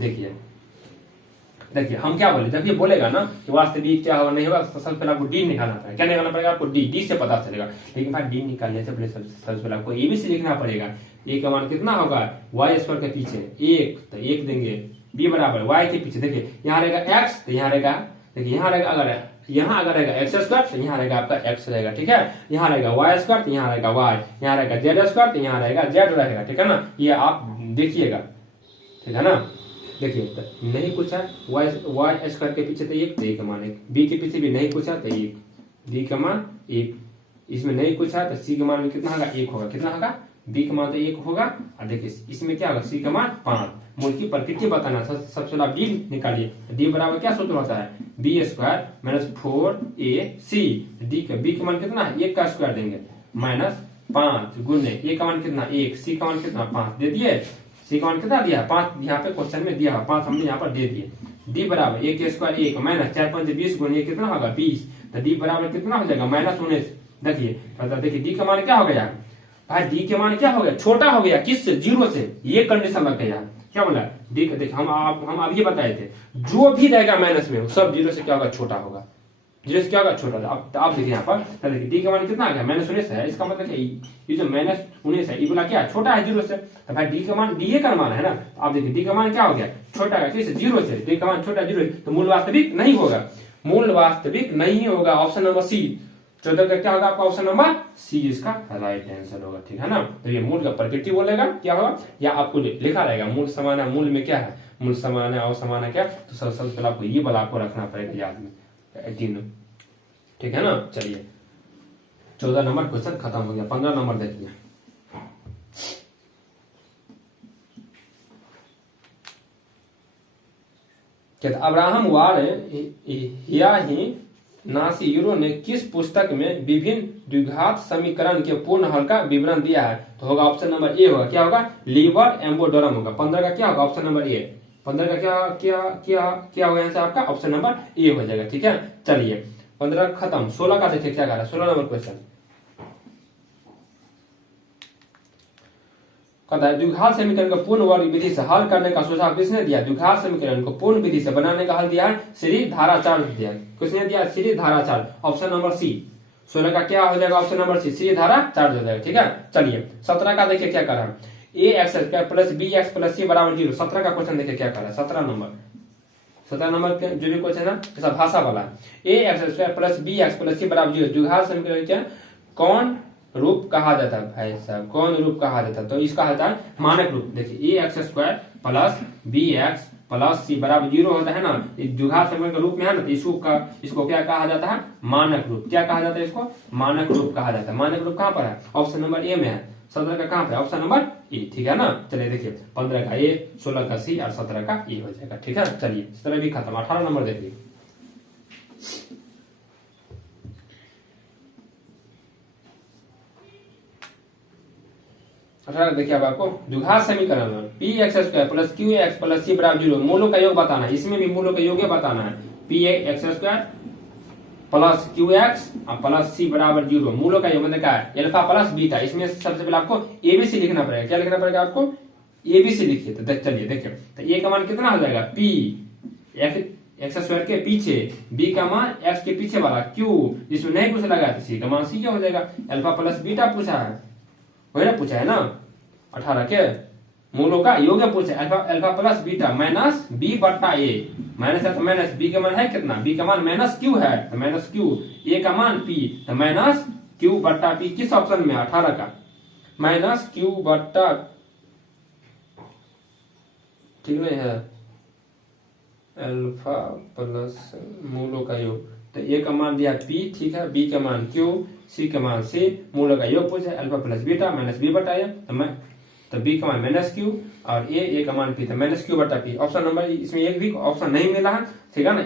देखिए हम क्या बोले, जब ये बोलेगा ना कि वास्तविक क्या होगा नहीं होगा, तो सबसे पहले आपको डी निकालना पड़ेगा। क्या निकालना पड़ेगा आपको? डी से पता चलेगा। लेकिन भाई डी निकालने से पहले सबसे पहले आपको एबीसी लिखना पड़ेगा। ए का मान कितना होगा? y² के पीछे 1, तो 1 देंगे। बी बराबर y के पीछे, देखिए यहाँ रहेगा x, तो यहाँ रहेगा, देखिए यहाँ रहेगा, अगर रहेगा x² तो यहाँ रहेगा आपका x रहेगा, ठीक है। यहाँ रहेगा y² तो यहाँ रहेगा y, यहाँ रहेगा z² तो यहाँ रहेगा z रहेगा, ठीक है ना। ये आप देखिएगा, ठीक है ना। देखिए तो नहीं पूछा y² के पीछे तो 1, तो 1 का मान 1, बी के पीछे भी नहीं पूछा तो 1, डी का मान 1, इसमें नहीं पूछा तो सी का मान भी कितना होगा? 1 होगा। कितना होगा? बी का मान तो 1 होगा। और देखिए इसमें क्या होगा? सी का मान 5। मूल की प्रकृति बताना, सबसे पहले आप डी निकालिए। डी बराबर क्या सूत्र होता है? b² minus 4ac। बी का मान कितना? 1 का स्क्वायर देंगे, -5 गुने a का मान कितना? 1, सी का मान कितना? 5 दे दिए। सी का मान कितना दिया है? 5 यहाँ पे क्वेश्चन में दिया है, 5 हमने यहाँ पर दे दिए। डी बराबर 1 के स्क्वायर 1 माइनस 4 5 20 गुने कितना होगा? 20। तो डी बराबर कितना हो जाएगा? -19। देखिए डी का मान क्या हो गया भाई? डी के मान क्या हो गया? छोटा हो गया। किससे? 0 से। ये कंडीशन लग गया। क्या बोला? डी का देखिए हम अभी बताए थे, जो भी रहेगा माइनस में सब 0 से क्या होगा? छोटा होगा। 0 से क्या होगा? छोटा। अब आप देखिए यहाँ पर, देखिए डी का मान कितना आ गया? -19 है। इसका मतलब ये जो -19 है, ये बोला क्या? छोटा है 0 से। तो भाई डी का मान डी का मान है ना। तो आप देखिए डी का मान क्या हो गया? छोटा है। किससे? 0 से। डी का मान छोटा 0 है, तो मूल वास्तविक नहीं होगा। मूल वास्तविक नहीं होगा। ऑप्शन नंबर सी 14 का क्या होगा आपका? ऑप्शन नंबर सी इसका राइट आंसर होगा, ठीक है ना। तो ये मूल का प्रकृति बोलेगा क्या होगा, या आपको लिखा रहेगा मूल समान है। मूल में क्या है? मूल समान है, असमान है क्या? तो सबसे पहले आपको ये वाला आपको रखना पड़ेगा याद में। 18। ठीक है ना। चलिए 14 नंबर क्वेश्चन खत्म हो गया। 15 नंबर देखिए। अब्राहम वारयाही नासीरो ने किस पुस्तक में विभिन्न द्विघात समीकरण के पूर्ण हल का विवरण दिया है? तो होगा ऑप्शन नंबर ए होगा। क्या होगा? लीबर एम्बोडोरम होगा। 15 का क्या होगा? Option number A. 15 का क्या क्या क्या क्या होगा आंसर आपका? ऑप्शन नंबर ए हो जाएगा। ठीक है। चलिए 15 खत्म। 16 का देखिए क्या कह रहा है। 16 नंबर क्वेश्चन कहता है द्विघात समीकरण को पूर्ण वर्ग विधि से हल करने का सुझाव किसने दिया? द्विघात समीकरण को पूर्ण विधि से बनाने का हल दिया है श्री धाराचार्य दिया। किसने दिया? Shri Dharacharya. Option number c. 16 का क्या हो जाएगा? Option number c Shri Dharacharya हो जाएगा। ठीक है। चलिए 17 का देखिए क्या कर रहा है। A x square plus b x plus c बराबर 0। 17 का क्वेश्चन देखिए क्या कर रहा है। 17 नंबर जो भी क्वेश्चन है जैसा भाषा वाला है। A x square plus b x plus c बराबर 0 द्विघात समीकरण क्या कौन रूप कहा जाता है? भाई साहब कौन रूप कहा जाता है? तो इसका होता है मानक रूप। देखिए ए x square plus b x plus c बराबर 0 होता है ना, द्विघात समीकरण के रूप में है ना, तो इसको क्या कहा जाता है? मानक रूप। क्या कहा जाता है? इसको मानक रूप कहा जाता है। मानक रूप कहाँ पर है? ऑप्शन नंबर ए में है। 17 का कहाँ पे? Option number A. ठीक है ना। चलिए देखिए 15 का ए, 16 का सी और 17 का ए हो जाएगा। ठीक है। चलिए 17 भी खत्म। 18 नंबर देखिए। 18 देखिए अब आपको द्विघात समीकरण में p x square plus q x plus c बराबर 0 मूलों का योग बताना है। इसमें भी मूलों का योग बताना है। P x square plus q x plus c बराबर 0 मूलों का योग मतलब क्या है? Alpha plus beta. इसमें सबसे पहले आपको एबीसी लिखना पड़ेगा। क्या लिखना पड़ेगा आपको? एबीसी लिखिए। तो चलिए देखिए तो ए का मान कितना हो जाएगा? पी एक्स स्क्वायर के पीछे, बी का मान एक्स के पीछे वाला, क्यू जिसमें नहीं कुछ लगा तो सी का मान सी हो जाएगा। अल्फा प्लस बीटा पूछा है, वही ना पूछा है ना। 18 के मूलों का योग पूछा है। Alpha plus beta minus b बट्टा ए। माइनस है तो माइनस, बी का मान है कितना? बी का मान माइनस क्यू है तो माइनस क्यू, ए का मान पी तो माइनस क्यू बट्टा पी। किस ऑप्शन में? 18 का माइनस क्यू बट्टा, ठीक नहीं है, अल्फा प्लस मूलों का योग। तो ए का मान दिया पी, ठीक है, बी का मान क्यू, सी का मान सी, मूलों का योग पूछे alpha plus beta minus b बटा ए। तो बी का मान माइनस क्यू और ए का मान पी तो माइनस क्यू बटा पी। ऑप्शन नंबर इसमें एक भी ऑप्शन नहीं मिला है। ठीक है ना।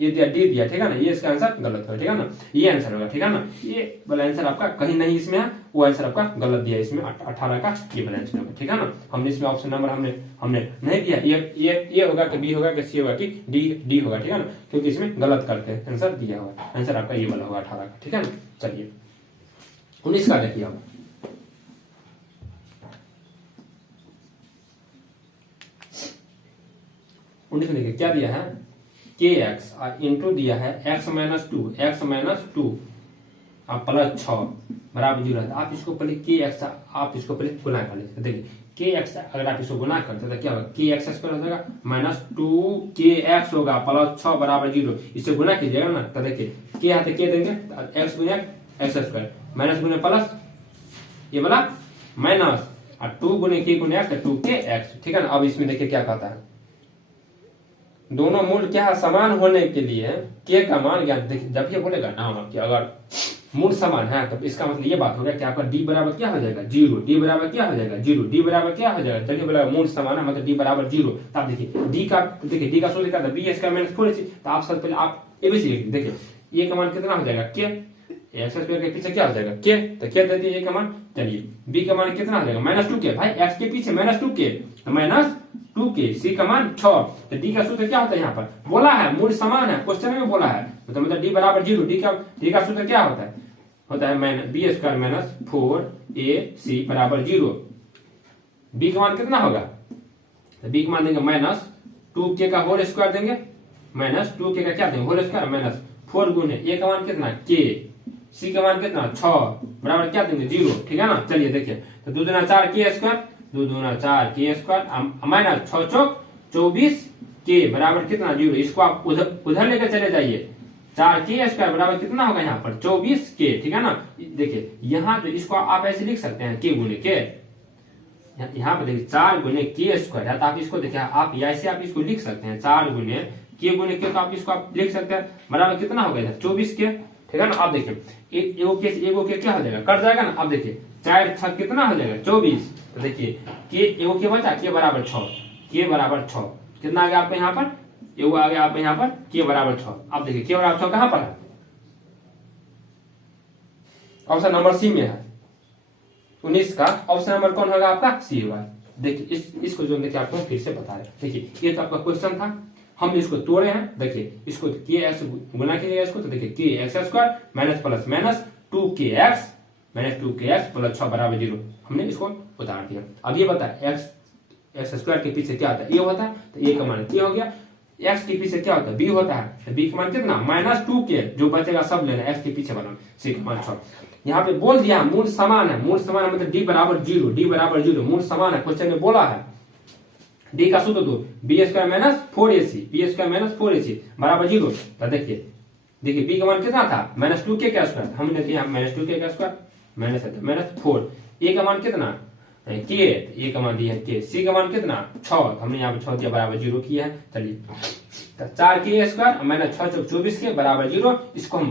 ये दिया डी दिया। ठीक है ना। ये इसका आंसर गलत है। ठीक है ना। ये आंसर होगा। ठीक है ना। ये वाला आंसर आपका कहीं नहीं इसमें है, वो आंसर आपका गलत दिया इसमें 18 का ये वाला आंसर होगा। ठीक है ना। हमने इसमें ऑप्शन नंबर हमने नहीं दिया। ये होगा कि बी होगा कि सी होगा कि डी होगा। ठीक है ना। क्योंकि इसमें गलत करके आंसर दिया होगा। आंसर आपका ये वाला होगा 18 का। ठीक है ना। चलिए 19 का देखिए आप। 19 में देखिए क्या दिया है? के एक्स इंटू दिया है एक्स माइनस टू आप प्लस 6 बराबर 0 है। आप इसको पहले के एक्स आप इसको पहले गुना कर लीजिए। देखिए के एक्स अगर आप इसको गुना करते तो क्या होगा? के एक्स स्क्वायर हो जाएगा माइनस 2 के एक्स होगा प्लस 6 बराबर 0। इससे गुना कीजिएगा ना तो देखिए के आते के देंगे एक्स गुना एक्स स्क्वायर माइनस गुने प्लस ये वाला माइनस और 2 गुने के गुने एक्स 2 के एक्स। ठीक है ना। अब इसमें देखिए क्या कहता है? दोनों मूल क्या है? समान होने के लिए के का मान ज्ञात। देखिए जब ये बोलेगा ना कि अगर मूल समान है तो इसका मतलब ये बात होगा कि आपका डी बराबर क्या हो जाएगा? 0। डी बराबर क्या हो जाएगा? 0। डी बराबर क्या हो जाएगा? चलिए बोला मूल समान है मतलब डी बराबर 0। तो आप देखिए डी का सूत्र लिखा था बी स्क्वायर माइनस 4ac। तो आप सबसे पहले आप एबीसी लिख देखिए ए का मान कितना हो जाएगा? के। एक्स स्क्वायर के पीछे क्या हो जाएगा? के। तो क्या दे दिए ए का मान। चलिए बी का मान कितना हो जाएगा? माइनस 2 के। भाई एक्स के पीछे माइनस 2 के तो माइनस 2 के। सी का मान 6। तो डी का सूत्र क्या होता है? यहाँ पर बोला है मूल समान है, क्वेश्चन में बोला है तो मतलब डी बराबर 0। डी का सूत्र क्या होता है? होता है बी स्क्वायर माइनस 4ac बराबर 0। बी का मान कितना होगा? तो बी का मान देंगे माइनस 2k का होल स्क्वायर देंगे माइनस 2k का क्या देंगे? होल स्क्वायर माइनस 4 गुने ए का मान कितना? k। सी का मान कितना? 6 बराबर क्या देंगे? 0। ठीक है ना। चलिए देखिए तो 2 दूना 4 के स्क्वायर 2 दूना 4 के स्क्वायर माइनस 6 चौक 24 के बराबर कितना? 0। इसको आप उधर लेकर चले जाइए। 4 के स्क्वायर बराबर कितना होगा यहाँ पर? 24 के। ठीक है ना। देखिए यहाँ जो इसको आप ऐसे लिख सकते हैं के गुने के। यहाँ पर देखिए 4 गुने के स्क्वायर है तो आप इसको देखिए आप ऐसे आप इसको लिख सकते हैं 4 गुने के गुने के, तो आप इसको आप लिख सकते हैं बराबर कितना हो गया 24 के, ठीक है ना। आप देखिए एगो के क्या हो जाएगा, कट जाएगा ना। आप देखिए 4 6 कितना हो जाएगा 24, तो देखिए के एगो के बचा के बराबर 6, के बराबर 6 कितना आ गया आपको यहाँ पर, एगो आ गया आपको यहाँ पर के बराबर 6। आप देखिए के बराबर 6 कहां पर है, ऑप्शन नंबर सी में है। 19 का ऑप्शन नंबर कौन होगा आपका, सी होगा। देखिए इसको जो देखिए आपको फिर से बता रहे, देखिए ये तो आपका क्वेश्चन था, हम इसको तोड़े हैं। देखिए इसको के एक्स गुना कीजिएगा इसको, तो देखिए के x square minus plus minus 2kx minus 2kx plus 6 बराबर 0, हमने इसको उतार दिया। अब ये बता एक्स स्क्वायर के पीछे क्या होता है, ए होता है, तो ए का मान क्या हो गया, एक्स के पीछे क्या होता है बी होता है, तो बी का मान कितना माइनस 2k, जो बचेगा सब लेना, एक्स के पीछे बना, सी का मान 6। यहाँ पे बोल दिया मूल समान है, मूल समान है मतलब डी बराबर 0, डी बराबर 0 मूल समान है, क्वेश्चन में बोला है। डी का सूत्र दो b square minus 4ac, b square minus 4ac बराबर 0। तो देखिए बी का मान कितना था माइनस 2k का स्क्वायर, हमने दिया माइनस 2k का स्क्वायर माइनस माइनस 4, ए का मान कितना के, ए का मान दिया है के, सी का मान कितना 6, हमने यहाँ पे 6 दिया बराबर 0 किया है। चलिए तो 4k स्क्वायर माइनस 6 24 के बराबर 0, इसको हम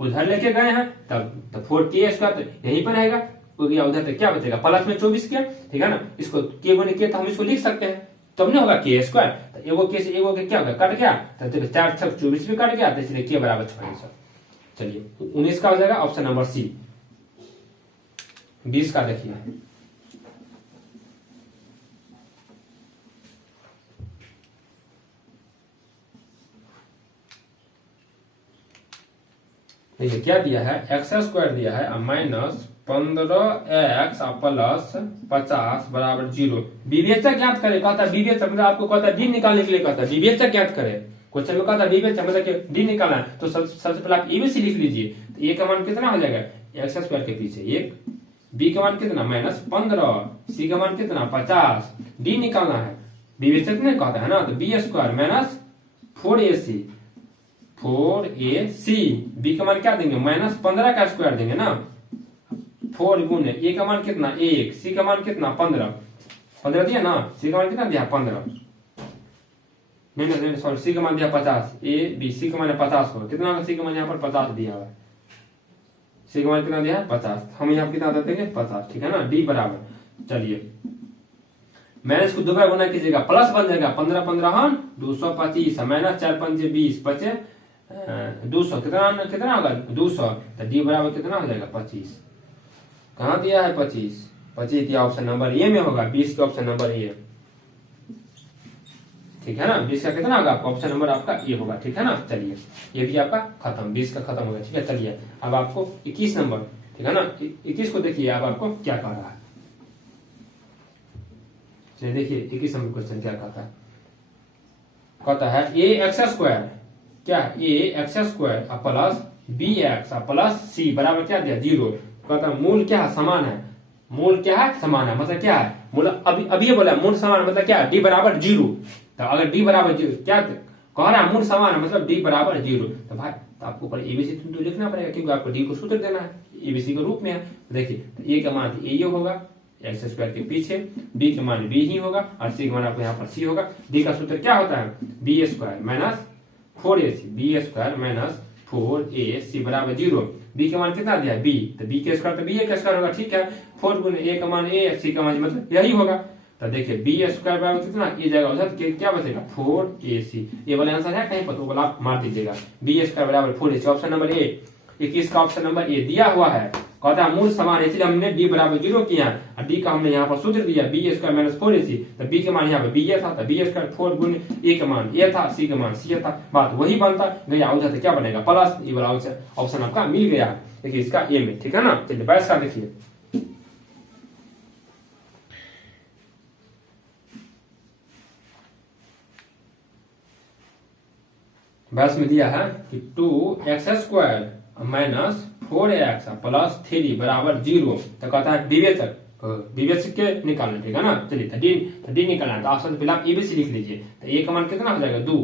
उधर लेके गए हैं, तब 4k स्क्वायर तो यहीं पर रहेगा, उधर तो क्या बचेगा प्लस में 24 के, ठीक है ना। इसको के गुने के तो हम इसको लिख सकते हैं, तो हमने होगा के स्क्वायर, तो एगो के से एगो के क्या होगा कट गया, तो 4 6 24 भी कट गया, तो इसलिए के बराबर 6। चलिए 19 का हो जाएगा ऑप्शन नंबर सी। 20 का देखिए, देखिए क्या दिया है, एक्स स्क्वायर दिया है माइनस 15x प्लस 50 बराबर 0। विवेचक ज्ञात करे, कहता है विवेचक मतलब आपको कहता है डी निकालने के लिए, कहता है विवेचक ज्ञात करे, क्वेश्चन में कहता है विवेचक मतलब डी निकालना है, तो सबसे पहले आप एबीसी लिख लीजिए। तो ए का मान कितना हो जाएगा एक्स स्क्वायर के पीछे 1, बी का मान कितना माइनस 15, सी का मान कितना 50, डी निकालना है, विवेचक ने कहता है ना, तो B square minus 4ac, b का मान क्या देंगे माइनस 15 का स्क्वायर देंगे ना, 4 गुने ए का मान कितना 1, सी का मान कितना 15 दिया ना, सी का मान कितना दिया 15, नहीं सॉरी सी का मान दिया 50, ए बी सी का मान 50 हो, कितना सी का मान यहाँ पर 50 दिया हुआ है, सी का मान कितना दिया 50, हम यहाँ कितना देंगे 50, ठीक है ना। डी बराबर, चलिए माइनस को 2 बार गुना कीजिएगा प्लस बन जाएगा 15 15 225 माइनस 4 5 20 बचे 200, कितना होगा 200, तो डी बराबर कितना हो जाएगा 25। कहाँ दिया है 25 दिया ऑप्शन नंबर ए में होगा, 20 के ऑप्शन नंबर ए, ठीक है ना। 20 का कितना होगा ऑप्शन नंबर आपका ए होगा, ठीक है ना। चलिए ये भी आपका खत्म, 20 का खत्म हो गया, ठीक है। चलिए अब आपको 21 नंबर, ठीक है ना, 21 को देखिए अब आपको क्या कह रहा है। चलिए देखिए 21 नंबर क्वेश्चन क्या कहता है, कहता है ए एक्स स्क्वायर, क्या a x square plus b x plus c बराबर क्या दिया 0। कहता है मूल क्या है समान है, मूल क्या है समान है मतलब क्या है मूल, अभी ये बोला मूल समान मतलब क्या है डी बराबर 0। तो अगर डी बराबर 0 क्या कह रहा है मूल समान है मतलब डी बराबर 0, तो भाई तो आपको ऊपर एबीसी तो लिखना पड़ेगा, क्योंकि आपको डी को सूत्र देना है एबीसी के रूप में है। देखिए तो ए का मान ए होगा एक्स स्क्वायर के पीछे, बी का मान बी ही होगा और सी का मान आपको यहाँ पर सी होगा। डी का सूत्र क्या होता है b square minus 4ac, b square minus 4ac बराबर 0। बी का मान कितना दिया बी, तो बी के स्क्वायर तो बी का स्क्वायर होगा, ठीक है। 4 गुने ए का मान ए, सी का मान मतलब यही होगा। तो देखिए बी स्क्वायर बराबर कितना ए जाएगा उधर क्या बचेगा 4ac, ये वाला आंसर है कहीं पर तो वाला आप मार दीजिएगा, बी स्क्वायर बराबर 4ac ऑप्शन नंबर ए। 21 का ऑप्शन नंबर ए दिया हुआ है, कहता है मूल समान है इसलिए हमने डी बराबर 0 किया और डी का हमने यहाँ पर सूत्र दिया बी स्क्वायर माइनस 4ac, तो बी के मान यहाँ पर बी था, तो बी स्क्वायर 4 गुने ए का मान ए था, सी का मान सी था, बात वही बनता गया, उधर से क्या बनेगा प्लस, ये वाला ऑप्शन आपका मिल गया। देखिए इसका ए में, ठीक है ना। चलिए 22 का देखिए, बस में दिया है कि 2x square minus 4x plus 3 बराबर 0। तो कहता है विवेचक के निकालना, ठीक है ना। चलिए तो डी निकालना है, तो ऑप्शन पहले आप एबीसी लिख लीजिए। तो ए का मान कितना हो जाएगा 2,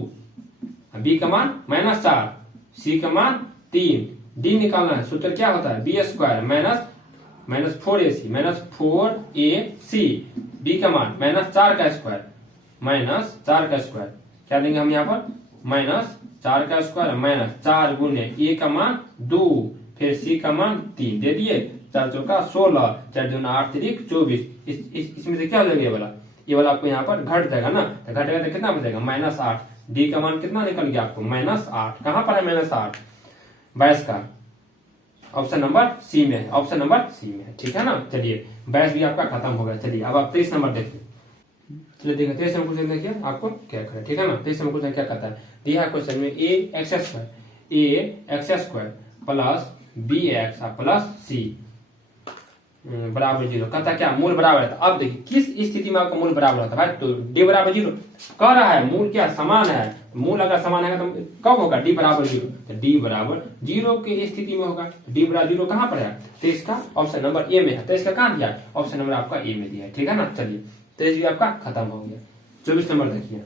बी का मान माइनस 4, सी का मान 3, डी निकालना है, सूत्र क्या होता है b square minus 4ac minus 4ac, b का मान माइनस 4 का स्क्वायर माइनस 4 का स्क्वायर, क्या देंगे हम यहाँ पर माइनस 4 का स्क्वायर माइनस 4 गुने ए का मान 2 फिर सी का मान 3 दे दिए। 4 चौका 16 4 दूना 8 3 24। इसमें से क्या हो जाएगा ये वाला आपको यहाँ पर घट जाएगा ना, तो घटेगा तो कितना बचेगा -8। डी का मान कितना निकल गया आपको -8। कहां पर है -8? 22 का ऑप्शन नंबर सी में है, ऑप्शन नंबर सी में है। ठीक है ना। चलिए 22 भी आपका खत्म हो गया। चलिए अब आप 23 नंबर देखिए। चलिए देखिए 23 नंबर क्वेश्चन देखिए आपको क्या करें। ठीक है ना। 23 नंबर क्वेश्चन क्या कहता है, दिया है क्वेश्चन में a x square plus b x plus c बराबर 0। कहता है क्या मूल बराबर है। अब देखिए किस स्थिति में आपका मूल बराबर होता है भाई, तो डी बराबर 0 कह रहा है, मूल क्या समान है। मूल अगर समान है तो कब होगा डी बराबर 0, तो डी बराबर 0 की स्थिति में होगा। डी बराबर 0 कहां पर है, तो इसका ऑप्शन नंबर ए में है। तो इसका कहां दिया, ऑप्शन नंबर आपका ए में दिया है। ठीक है ना। चलिए 23 भी आपका खत्म हो गया। 24 नंबर देखिए।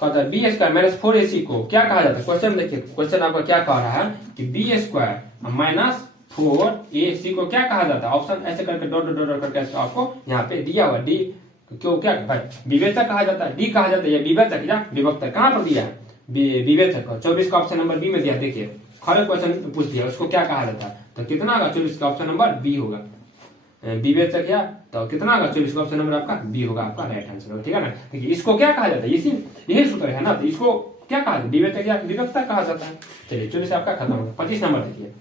कहता है बी स्क्वायर माइनस 4ac को क्या कहा जाता है। क्वेश्चन देखिए, क्वेश्चन आपका क्या कह रहा है कि बी स्क्वायर माइनस 4ac को क्या कहा जाता है। ऑप्शन ऐसे करके डॉट डॉट डॉट करके आपको यहाँ पे दिया हुआ। डी क्यों क्या भाई विवेचक कहा जाता है, डी कहा जाता है या विवेचक या विभक्तक कहां पर दिया है, विवेचक। 24 का ऑप्शन नंबर बी में दिया। देखिए खड़े क्वेश्चन पूछ दिया उसको क्या कहा जाता है, तो कितना होगा 24 का ऑप्शन नंबर बी होगा। विवेचक या तो कितना होगा 24 का ऑप्शन नंबर आपका बी होगा, आपका राइट आंसर होगा। ठीक है ना। देखिए इसको क्या कहा जाता है, यही सूत्र है ना, तो इसको क्या कहा जाता है, विवेचक या विभक्तक कहा जाता है। चलिए 24 आपका खत्म होगा। 25 नंबर देखिए।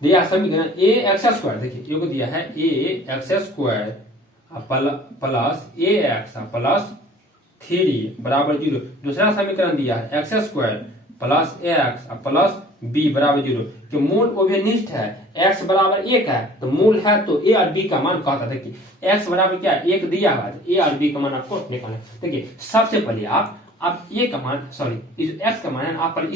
दिया समीकरण ए एक्स स्क्वायर। देखिए ये को दिया है a x square plus A x plus 3 बराबर 0। दूसरा समीकरण दिया है एक्स स्क्वायर प्लस ए एक्स प्लस बी बराबर 0। जो मूल उभयनिष्ठ है, एक्स बराबर 1 है तो मूल है तो ए और बी का मान कहता है। देखिए एक्स बराबर क्या है 1 दिया हुआ है, ए और बी का मान आपको निकालना है। देखिए सबसे पहले आप ए का मान सॉरी एक्स का मान है आप पर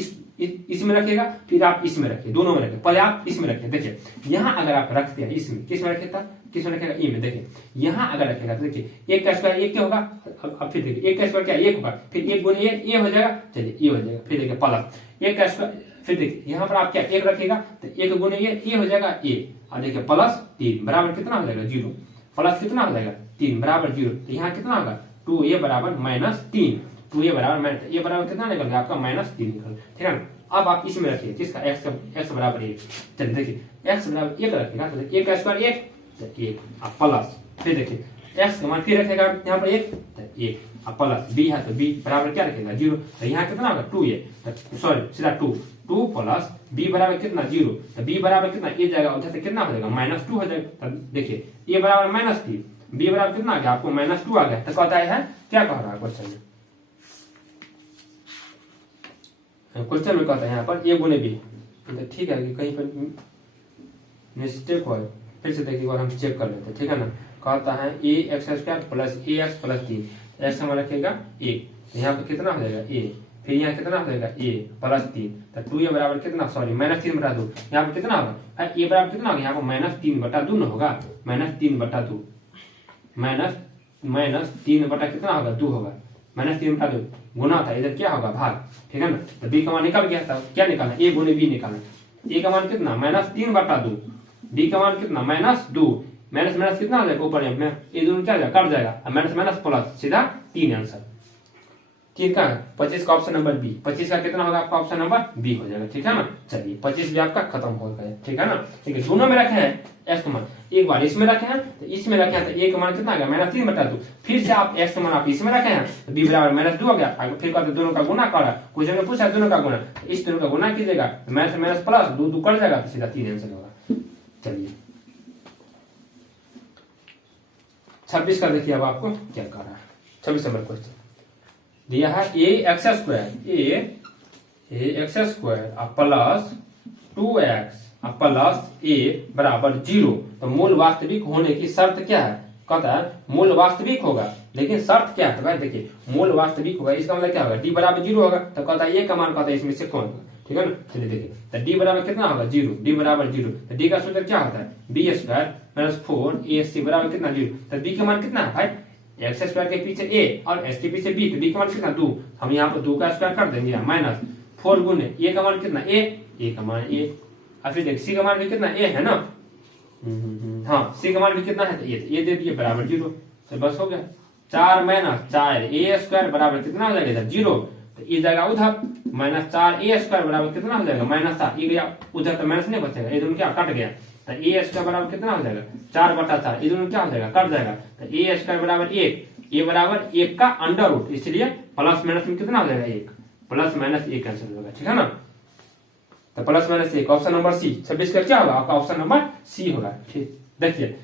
इसमें रखिएगा, फिर आप इसमें रखिए, दोनों में रखिए। पहले आप इसमें रखिए। देखिए यहाँ अगर आप रखते हैं इसमें, किस में रखिएगा, किस में रखेगा ई में। देखिए यहाँ अगर रखेगा तो देखिए 1 का स्क्वायर 1 क्या होगा। अब फिर देखिए 1 का स्क्वायर क्या 1 होगा, फिर 1 गुने ए हो जाएगा। चलिए ये हो जाएगा। फिर देखिए प्लस 1 का स्क्वायर, फिर देखिए यहाँ पर आप क्या 1 रखिएगा तो 1 गुने ए हो जाएगा ए। और देखिए प्लस 3 बराबर कितना हो जाएगा 0। प्लस कितना हो जाएगा 3 बराबर 0। तो यहाँ कितना होगा 2a बराबर -3। 2a बराबर ए बराबर कितना निकल गया आपका -3 निकल। ठीक है ना। अब आप इसमें रखिए किसका x बराबर 1। चलिए देखिए x बराबर 1 रखेगा तो 1 का स्क्वायर 1 तो 1 प्लस, फिर देखिए x का मान फिर रखेगा यहाँ पर 1 तो 1 प्लस b है तो b बराबर क्या रखेगा 0। तो यहाँ कितना होगा 2a सॉरी सीधा 2 प्लस b बराबर कितना 0। तो b बराबर कितना ए जाएगा उधर से कितना हो जाएगा -2 हो जाएगा। तो देखिए a बराबर -3 b बराबर कितना आ गया आपको -2 आ गया। तो कहता है क्या कह रहा है क्वेश्चन में, क्वेश्चन में कहता है यहाँ पर ए गुने बी। तो ठीक है कि कहीं पर मिस्टेक हो, फिर से देखिए और हम चेक कर लेते हैं। ठीक है ना। कहता है a x square plus A x plus 3 x हमारा रखेगा 1 यहाँ पर कितना हो जाएगा ए, फिर यहाँ कितना हो जाएगा ए प्लस 3 तो 2 ए बराबर कितना सॉरी -3 बटा 2। यहाँ पर कितना होगा ए बराबर कितना होगा यहाँ पर -3 बटा 2 न होगा, -3 बटा 2 -3 बटा कितना होगा 2 होगा, -3 बटा 2 गुना था इधर क्या होगा भाग। ठीक है ना। तो बी का मान निकल गया था, क्या निकालना ए गुने बी निकालना। ए का मान कितना -3 बटा 2, बी का मान कितना -2, माइनस कितना हो जाएगा ऊपर में ये दोनों क्या कट जाएगा माइनस प्लस सीधा 3 आंसर। ठीक है 25 का ऑप्शन नंबर बी, 25 का कितना होगा आपका ऑप्शन नंबर बी हो जाएगा। ठीक है ना। चलिए 25 भी आपका खत्म हो गया। ठीक है ना। ठीक है दोनों में रखे हैं एक्स का मान, एक बार इसमें रखे हैं तो इसमें रखे हैं तो ए का मान कितना आ गया -3 बटा 2, फिर से आप एक्स का मान आप इसमें रखे हैं तो बी बराबर -2 हो गया। फिर कहते दोनों का गुना करा, कुछ ने पूछा दोनों का गुना, इस दोनों का गुना कीजिएगा माइनस प्लस 2 कट जाएगा तो सीधा 3 आंसर होगा। चलिए 26 का देखिए अब आपको क्या कर रहा है। 26 नंबर क्वेश्चन दिया है a x square plus 2x plus ए बराबर 0। तो मूल वास्तविक होने की शर्त क्या है, कहता है मूल वास्तविक होगा, लेकिन शर्त क्या है तो भाई देखिए मूल वास्तविक होगा इसका मतलब क्या होगा डी बराबर 0 होगा। तो कहता है ए का मान कहता है इसमें से कौन होगा। ठीक है ना। चलिए देखिए तो डी बराबर कितना होगा 0, डी बराबर 0 तो डी का सूत्र क्या होता है बी स्क्वायर माइनस 4ac बराबर कितना 0। तो बी का मान कितना है भाई एक्स स्क्वायर के पीछे ए और एस के पीछे बी, तो बी का मान कितना 2, हम यहाँ पर 2 का स्क्वायर कर देंगे -4 गुने ए का मान कितना ए का मान ए और फिर सी का मान भी कितना ए है ना, हाँ सी का मान भी कितना है, तो ये दे दिए बराबर 0, तो बस हो गया। 4 माइनस 4 ए स्क्वायर बराबर कितना हो जाएगा इधर 0, तो ये जाएगा उधर, माइनस 4 ए स्क्वायर बराबर कितना हो जाएगा माइनस 4, ये गया उधर तो माइनस नहीं बचेगा, ये दोनों क्या कट गया, तो ए स्क्वायर बराबर कितना हो जाएगा 4/4, ये दोनों क्या हो जाएगा कट जाएगा, तो ए स्क्वायर बराबर 1, ए बराबर 1 का अंडर रूट, इसलिए प्लस माइनस में कितना हो जाएगा 1, प्लस माइनस 1 कैंसिल होगा, ठीक है ना। तो plus minus 1 option number C, 26 का क्या होगा आपका ऑप्शन नंबर सी होगा। ठीक देखिए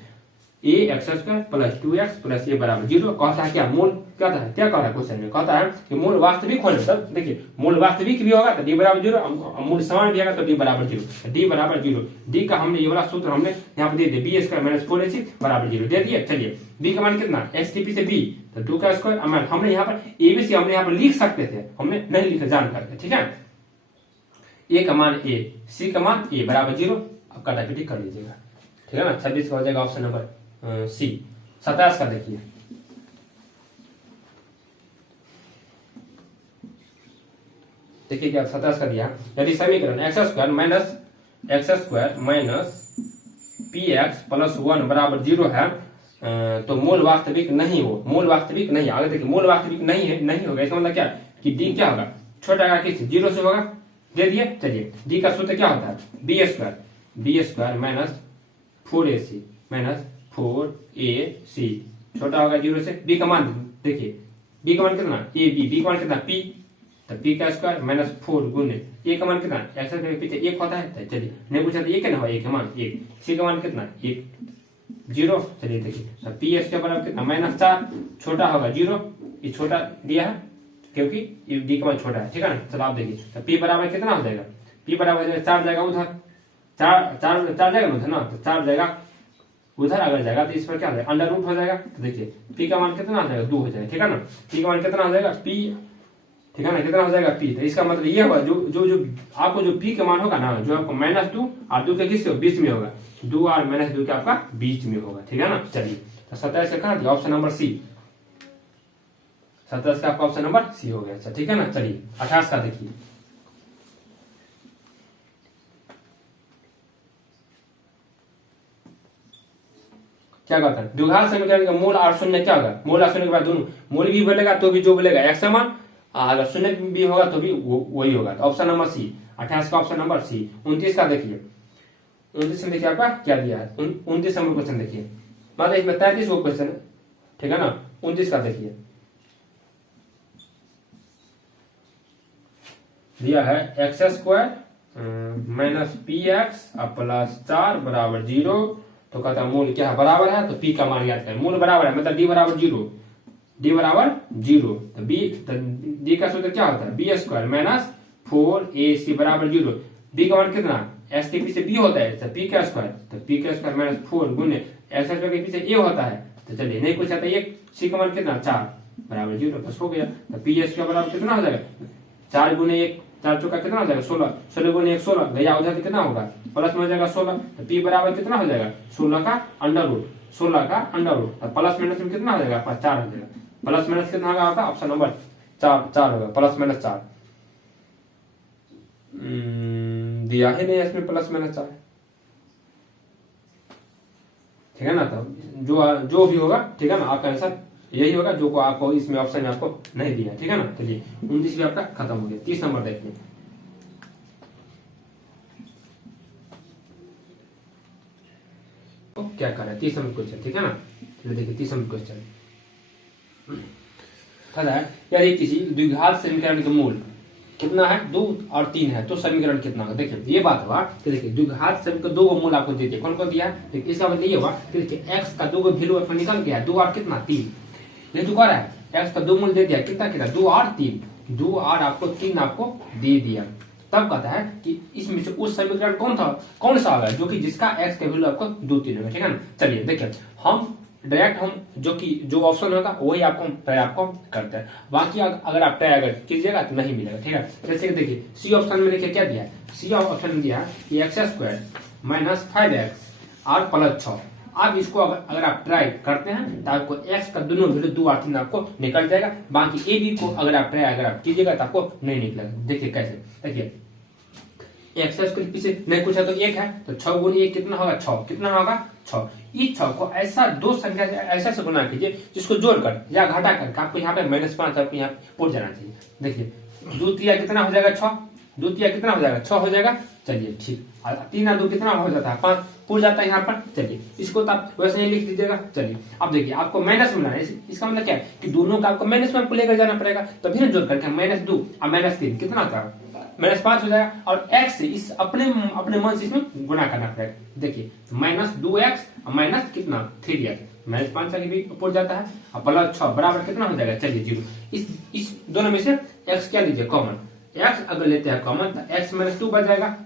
ए x square plus 2x plus ए बराबर 0, कहता है क्या मूल क्या था, क्या कह रहा है क्वेश्चन में, कहता है कि मूल वास्तविक होने पर, देखिए मूल वास्तविक भी होगा तो डी बराबर 0, मूल समान भी होगा तो डी बराबर 0, डी बराबर 0, डी का हमने ये वाला सूत्र हमने यहाँ पे दे दिया, बी स्क्वायर माइनस 4ac बराबर 0 दे दिए। चलिए बी का मान कितना एक्स टी पी से बी, तो 2 का स्क्वायर, हमने यहाँ पर एबीसी हमने यहाँ पर लिख सकते थे, हमने नहीं लिखा जान करके, ठीक है। ए का मान ए, सी का मान ए बराबर 0, अब काटापीटी कर लीजिएगा, ठीक है ना। 26 का हो जाएगा ऑप्शन नंबर सी। 27 का देखिए, देखिए क्या 27 का दिया, यदि समीकरण x square minus P x plus 1 बराबर 0 है, तो मूल वास्तविक नहीं हो, मूल वास्तविक नहीं, आगे देखिए मूल वास्तविक नहीं है, नहीं होगा, इसका मतलब क्या कि डी क्या होगा छोटा का किस 0 से होगा, दे दिए। चलिए डी का सूत्र क्या होता है b square minus 4ac minus 4ac, छोटा होगा 0 से। बी का मान देखिए, बी का मान कितना बी का मान कितना पी, तो पी का स्क्वायर माइनस 4 गुने ए का मान कितना एक्स के पीछे 1 होता है, तो चलिए नहीं पूछा तो ये क्या ना हो, ए का मान 1, सी का मान कितना 1 0, चलिए देखिए तो पी एस के बराबर कितना माइनस 4, छोटा होगा 0, ये छोटा दिया है क्योंकि ये डी का मान छोटा है, ठीक है ना। चलो आप देखिए तो पी बराबर कितना हो जाएगा, पी बराबर 4 जाएगा उधर, 4 जाएगा उधर ना, तो 4 जाएगा उधर, अगर जाएगा तो इस पर क्या हो जाएगा अंडर रूट हो जाएगा, तो देखिए पी का मान कितना हो जाएगा 2 हो जाएगा, ठीक है ना। पी का मान कितना हो जाएगा पी, ठीक है ना, कितना हो जाएगा पी, तो इसका मतलब ये होगा जो आपको जो पी का मान होगा ना, जो आपको -2 और 2 के किसके बीच में होगा, 2 और -2 के आपका बीच में होगा, ठीक है ना। चलिए तो 27 का कहा दिया ऑप्शन नंबर सी, 27 का आपका ऑप्शन नंबर सी हो गया, अच्छा ठीक है ना। चलिए 28 का देखिए, क्या कहता है द्विघात समीकरण का मूल और शून्य क्या होगा, मूल और शून्य के बाद दोनों मूल भी बोलेगा तो भी जो बोलेगा एक्स समान, अगर शून्य भी होगा तो भी वही होगा, तो ऑप्शन नंबर सी 28 का ऑप्शन नंबर सी। 29 का देखिए, 29 में देखिए आपका क्या दिया है, 29 नंबर क्वेश्चन देखिए, मतलब इसमें 33 को क्वेश्चन है, ठीक है ना। 29 का देखिए दिया है x square minus P x plus 4 बराबर 0, तो कहता है मूल क्या है बराबर है, तो पी का मान याद करें, मूल बराबर है मतलब डी बराबर 0, डी बराबर 0, तो बी तो डी का सूत्र क्या होता है बी स्क्वायर माइनस 4ac बराबर 0, बी का मान कितना एस के पीछे बी होता है, तो पी का स्क्वायर, तो पी का स्क्वायर माइनस 4 गुने एक्स स्क्वायर के पीछे ए होता है, तो चलिए नहीं पूछा था ये, सी का मान कितना 4 बराबर 0, बस हो गया। तो पी एस का बराबर कितना हो जाएगा 4 गुने 1, 4 चौका कितना हो जाएगा 16, 16 गुने 1 16, गया उधर कितना होगा प्लस में हो जाएगा 16, तो पी बराबर कितना हो जाएगा 16 का अंडर रूट, 16 का अंडर रूट, तो प्लस माइनस में कितना हो जाएगा 4 हो जाएगा, प्लस माइनस कितना होगा आपका ऑप्शन नंबर 4 होगा, प्लस माइनस 4 दिया ही नहीं इसमें प्लस माइनस 4, ठीक है ना। तो जो भी होगा ठीक है ना, आपका आंसर यही होगा जो को आपको इसमें ऑप्शन में आपको नहीं दिया, ठीक है ना। चलिए 29 भी आपका खत्म हो गया। 30 नंबर देखिए, तो क्या कर रहे हैं 30 नंबर क्वेश्चन, ठीक है ना। तो देखिए 30 नंबर क्वेश्चन यदि किसी द्विघात समीकरण का मूल कितना है 2 और 3 है तो समीकरण कितना होगा। देखिए ये बात हुआ कि देखिए द्विघात समीकरण 2 मूल आपको दे दिया, कौन कौन दिया है, देखिए इसका मतलब ये हुआ कि देखिए x का 2 वैल्यू अपन निकल गया 2 और कितना 3, ये तो कह रहा है x का 2 मूल दे दिया कितना 2 और 3, 2 और आपको 3 आपको दे दिया, तब कहता है कि इसमें से उस समीकरण कौन सा होगा जो कि जिसका x का वैल्यू आपको 2 3 होगा, ठीक है ना। चलिए देखिए हम डायरेक्ट हम जो ऑप्शन होगा वही आपको ट्राई आपको करते हैं, बाकी अगर आप ट्राई अगर कीजिएगा तो नहीं मिलेगा, ठीक है। जैसे कि देखिए सी ऑप्शन में देखिए क्या दिया है, सी ऑप्शन में दिया है कि एक्स स्क्वायर माइनस 5x और प्लस 6, अब इसको अगर आप ट्राई करते हैं तो आपको x का दोनों वैल्यू 2 और 3 आपको निकल जाएगा, बाकी ए बी को अगर आप ट्राई अगर आप कीजिएगा तो आपको नहीं निकलेगा। देखिए कैसे, देखिए एक्स है, उसके पीछे नहीं कुछ है तो एक है, तो 6 गुना 1 कितना होगा 6, कितना होगा 6। इस 6 को ऐसा दो संख्या से ऐसा गुना कीजिए जिसको जोड़कर या घटा कर आपको यहाँ पे -5 आपको यहाँ पे जाना चाहिए। देखिए 2 तिया कितना हो जाएगा 6, 2 तिया कितना हो जाएगा 6 हो जाएगा। चलिए ठीक, 3 और 2 कितना हो जाता है 5, पूछ जाता है यहाँ पर। चलिए इसको तो आप वैसे ही लिख दीजिएगा। चलिए अब देखिए आपको माइनस में लाना है, इसका मतलब क्या है कि दोनों का आपको माइनस में लेकर जाना पड़ेगा, तभी ना जोड़ करके -2 और -3 कितना आता है -5 हो जाएगा। और x से इस अपने मन से इसमें गुना करना पड़ेगा। देखिए -2x और माइनस कितना 3x, -5 भी ऊपर जाता है और +6 बराबर कितना हो जाएगा। चलिए 0। इस दोनों में से x क्या लीजिए कॉमन, x अगर लेते हैं कॉमन तो x -2 बच जाएगा।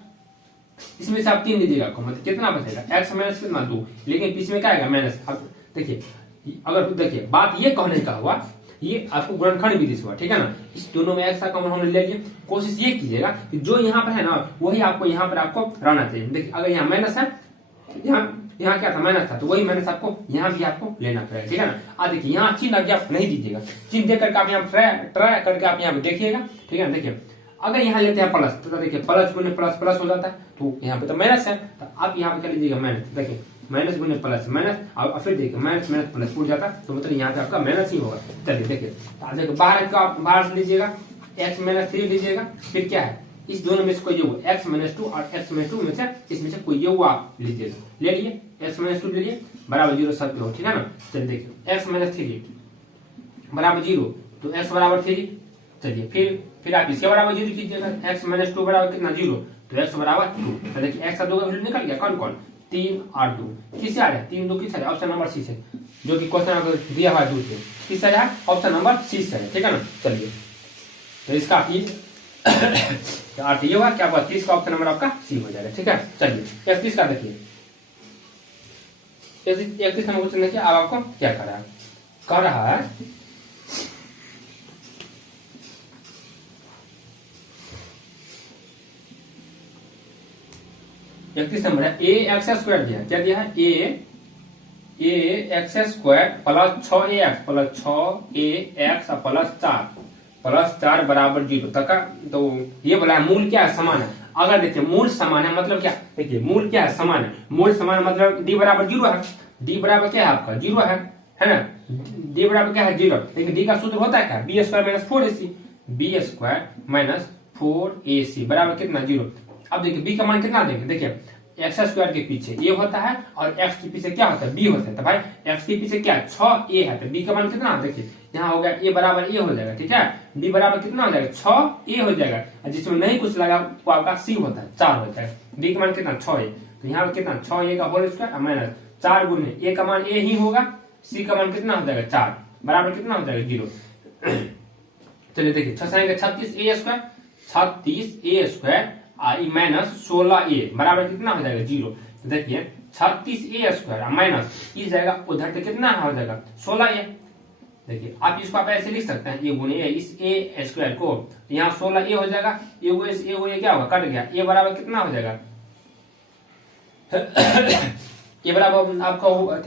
इसमें से आप 3 लीजिएगा कॉमन तो कितना बचेगा x माइनस कितना 2, लेकिन बीच में क्या आएगा माइनस। अब देखिए अगर देखिए बात ये कहने का हुआ, ये आपको गुणनखंड विधि से हुआ, ठीक है ना। इस दोनों में एक सा कॉमन हमने ले लिया। कोशिश ये कीजिएगा कि जो यहाँ पर है ना वही आपको यहाँ पर आपको रहना चाहिए। देखिए अगर यहाँ माइनस है, यहाँ क्या था माइनस था, तो वही माइनस आपको यहाँ भी आपको लेना पड़ेगा, ठीक है ना। देखिए यहाँ चिन्ह आगे आप नहीं दीजिएगा, चिन्ह देकर आप यहाँ ट्राई करके आप यहाँ पे देखिएगा, ठीक है। देखिए अगर यहाँ लेते हैं प्लस तो देखिए प्लस गुने प्लस प्लस हो जाता है, तो यहाँ पे तो माइनस है, तो आप यहाँ पे क्या लीजिएगा माइनस। देखिए माइनस गुने प्लस माइनस, और फिर देखिए माइनस माइनस प्लस पूछ जाता है, तो मतलब यहाँ पे आपका माइनस ही होगा। चलिए देखिए देखिए बाहर का आप बाहर से लीजिएगा x -3 लीजिएगा, फिर क्या है इस दोनों में से कोई जो x -2 और x -2 में से इसमें से कोई जो आप लीजिएगा, ले लिए x -2 ले लिए बराबर 0 सब हो, ठीक है ना। चलिए देखिए x -3 बराबर 0, तो x बराबर 3। चलिए फिर आप इसके बराबर 0 कीजिएगा, x -2 बराबर कितना 0, तो x बराबर 2। तो देखिए x का 2 का वैल्यू निकल गया, कौन कौन 3 और 2 किससे आ रहा है, 3 2 किससे आ रहा है, ऑप्शन नंबर सी से, जो कि क्वेश्चन आपको दिया हुआ है 2 से, किससे आ रहा है ऑप्शन नंबर सी से है, ठीक है ना। चलिए तो इसका अर्थ ये हुआ क्या, 30 का ऑप्शन नंबर आपका सी हो जाएगा, ठीक है। चलिए 31 का देखिए, 31 नंबर क्वेश्चन देखिए। अब आपको क्या कर रहा है 31 नंबर है ax² दिया, क्या दिया है ax² plus 6ax plus 6ax plus 4 बराबर 0 तक का। तो ये बोला है मूल क्या है समान है। अगर देखिए मूल समान है मतलब क्या, देखिए मूल क्या है समान है, मूल समान मतलब d बराबर 0 है, d बराबर क्या है आपका 0 है ना, d बराबर क्या है 0। लेकिन d का सूत्र होता है क्या b² - 4ac बराबर कितना 0। अब देखिए b का मान कितना देंगे, देखिए x² के पीछे a होता है और x के पीछे क्या होता है b होता है, तो भाई x के पीछे क्या 6a है, तो b का मान कितना, देखिए यहाँ हो गया a बराबर a हो जाएगा, ठीक है। b बराबर कितना हो जाएगा 6a हो जाएगा, जिसमें नहीं कुछ लगा वो आपका c होता है 4 होता है। b का मान कितना 6a, तो यहाँ पे कितना 6a का होल स्क्वायर माइनस 4 गुने a का मान a ही होगा, c का मान कितना हो जाएगा 4 बराबर कितना हो जाएगा 0। चलिए देखिए 36a² 36a² आई माइनस 16a बराबर कितना हो जाएगा 0। तो देखिए 36a² माइनस इस जाएगा उधर तो कितना हो जाएगा 16a। देखिए आप इसको आप ऐसे लिख सकते हैं a गुने a, इस a² को यहाँ 16a हो जाएगा, a क्या होगा कट गया, a बराबर कितना हो जाएगा a बराबर आपका हो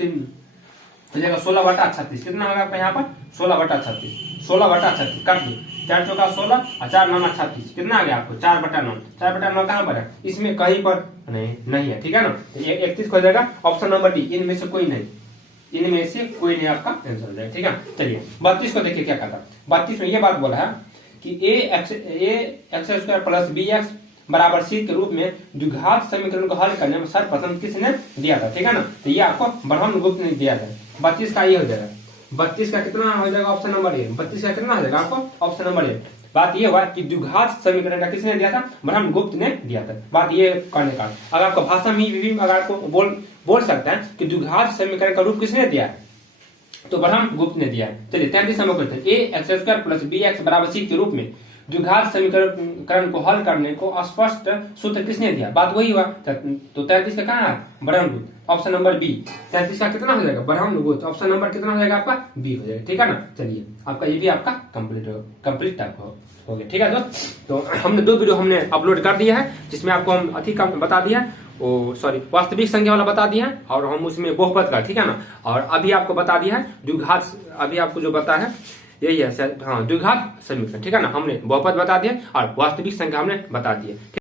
जाएगा 16/36, कितना होगा आपका यहाँ पर 16/36 काट दिए, 4 चौका 16 और 4 9 36, कितना आ गया आपको 4/9। 4/9 कहाँ पर है, इसमें कहीं पर नहीं है, ठीक है ना। तो 31 हो जाएगा ऑप्शन नंबर डी, इनमें से कोई नहीं आपका आंसर हो जाएगा, ठीक है। चलिए 32 को देखिए क्या कहता है। 32 में ये बात बोला है कि ax² प्लस bx बराबर c के रूप में द्विघात समीकरण को हल करने में सर्वप्रथम किसने दिया था, ठीक है ना। तो ये आपको ब्रह्मगुप्त ने दिया था। 32 का ये हो जाएगा, 32 का कितना हो जाएगा ऑप्शन नंबर ए, 32 का कितना हो जाएगा आपको ऑप्शन नंबर ए। बात ये हुआ कि द्विघात समीकरण का किसने दिया था, ब्रह्मगुप्त ने दिया था। बात ये करने का अगर आपको भाषा में भी अगर आपको बोल सकता है कि द्विघात समीकरण का रूप किसने दिया है, तो ब्रह्मगुप्त ने दिया है। चलिए 33 number question, ax² plus bx बराबर c के रूप में द्विघात समीकरण को हल करने को स्पष्ट सूत्र किसने दिया। बात वही हुआ, तो 33 का कहाँ है ब्रह्मगुप्त, ऑप्शन नंबर बी। 33 का कितना हो जाएगा ब्रह्मगुप्त, ऑप्शन नंबर कितना हो जाएगा आपका बी हो जाएगा, ठीक है ना। चलिए आपका ये भी आपका कंप्लीट टाइप हो गया, ठीक है दोस्त। तो हमने 2 वीडियो हमने अपलोड कर दिया है, जिसमें आपको हम अधिक बता दिया वास्तविक संख्या वाला बता दिया है, और हम उसमें बहुपद का, ठीक है ना। और अभी आपको बता दिया है द्विघात, अभी आपको जो बता है यही है हाँ द्विघात समीकरण, ठीक है ना। हमने बहुपद बता दिया और वास्तविक संख्या हमने बता दिया।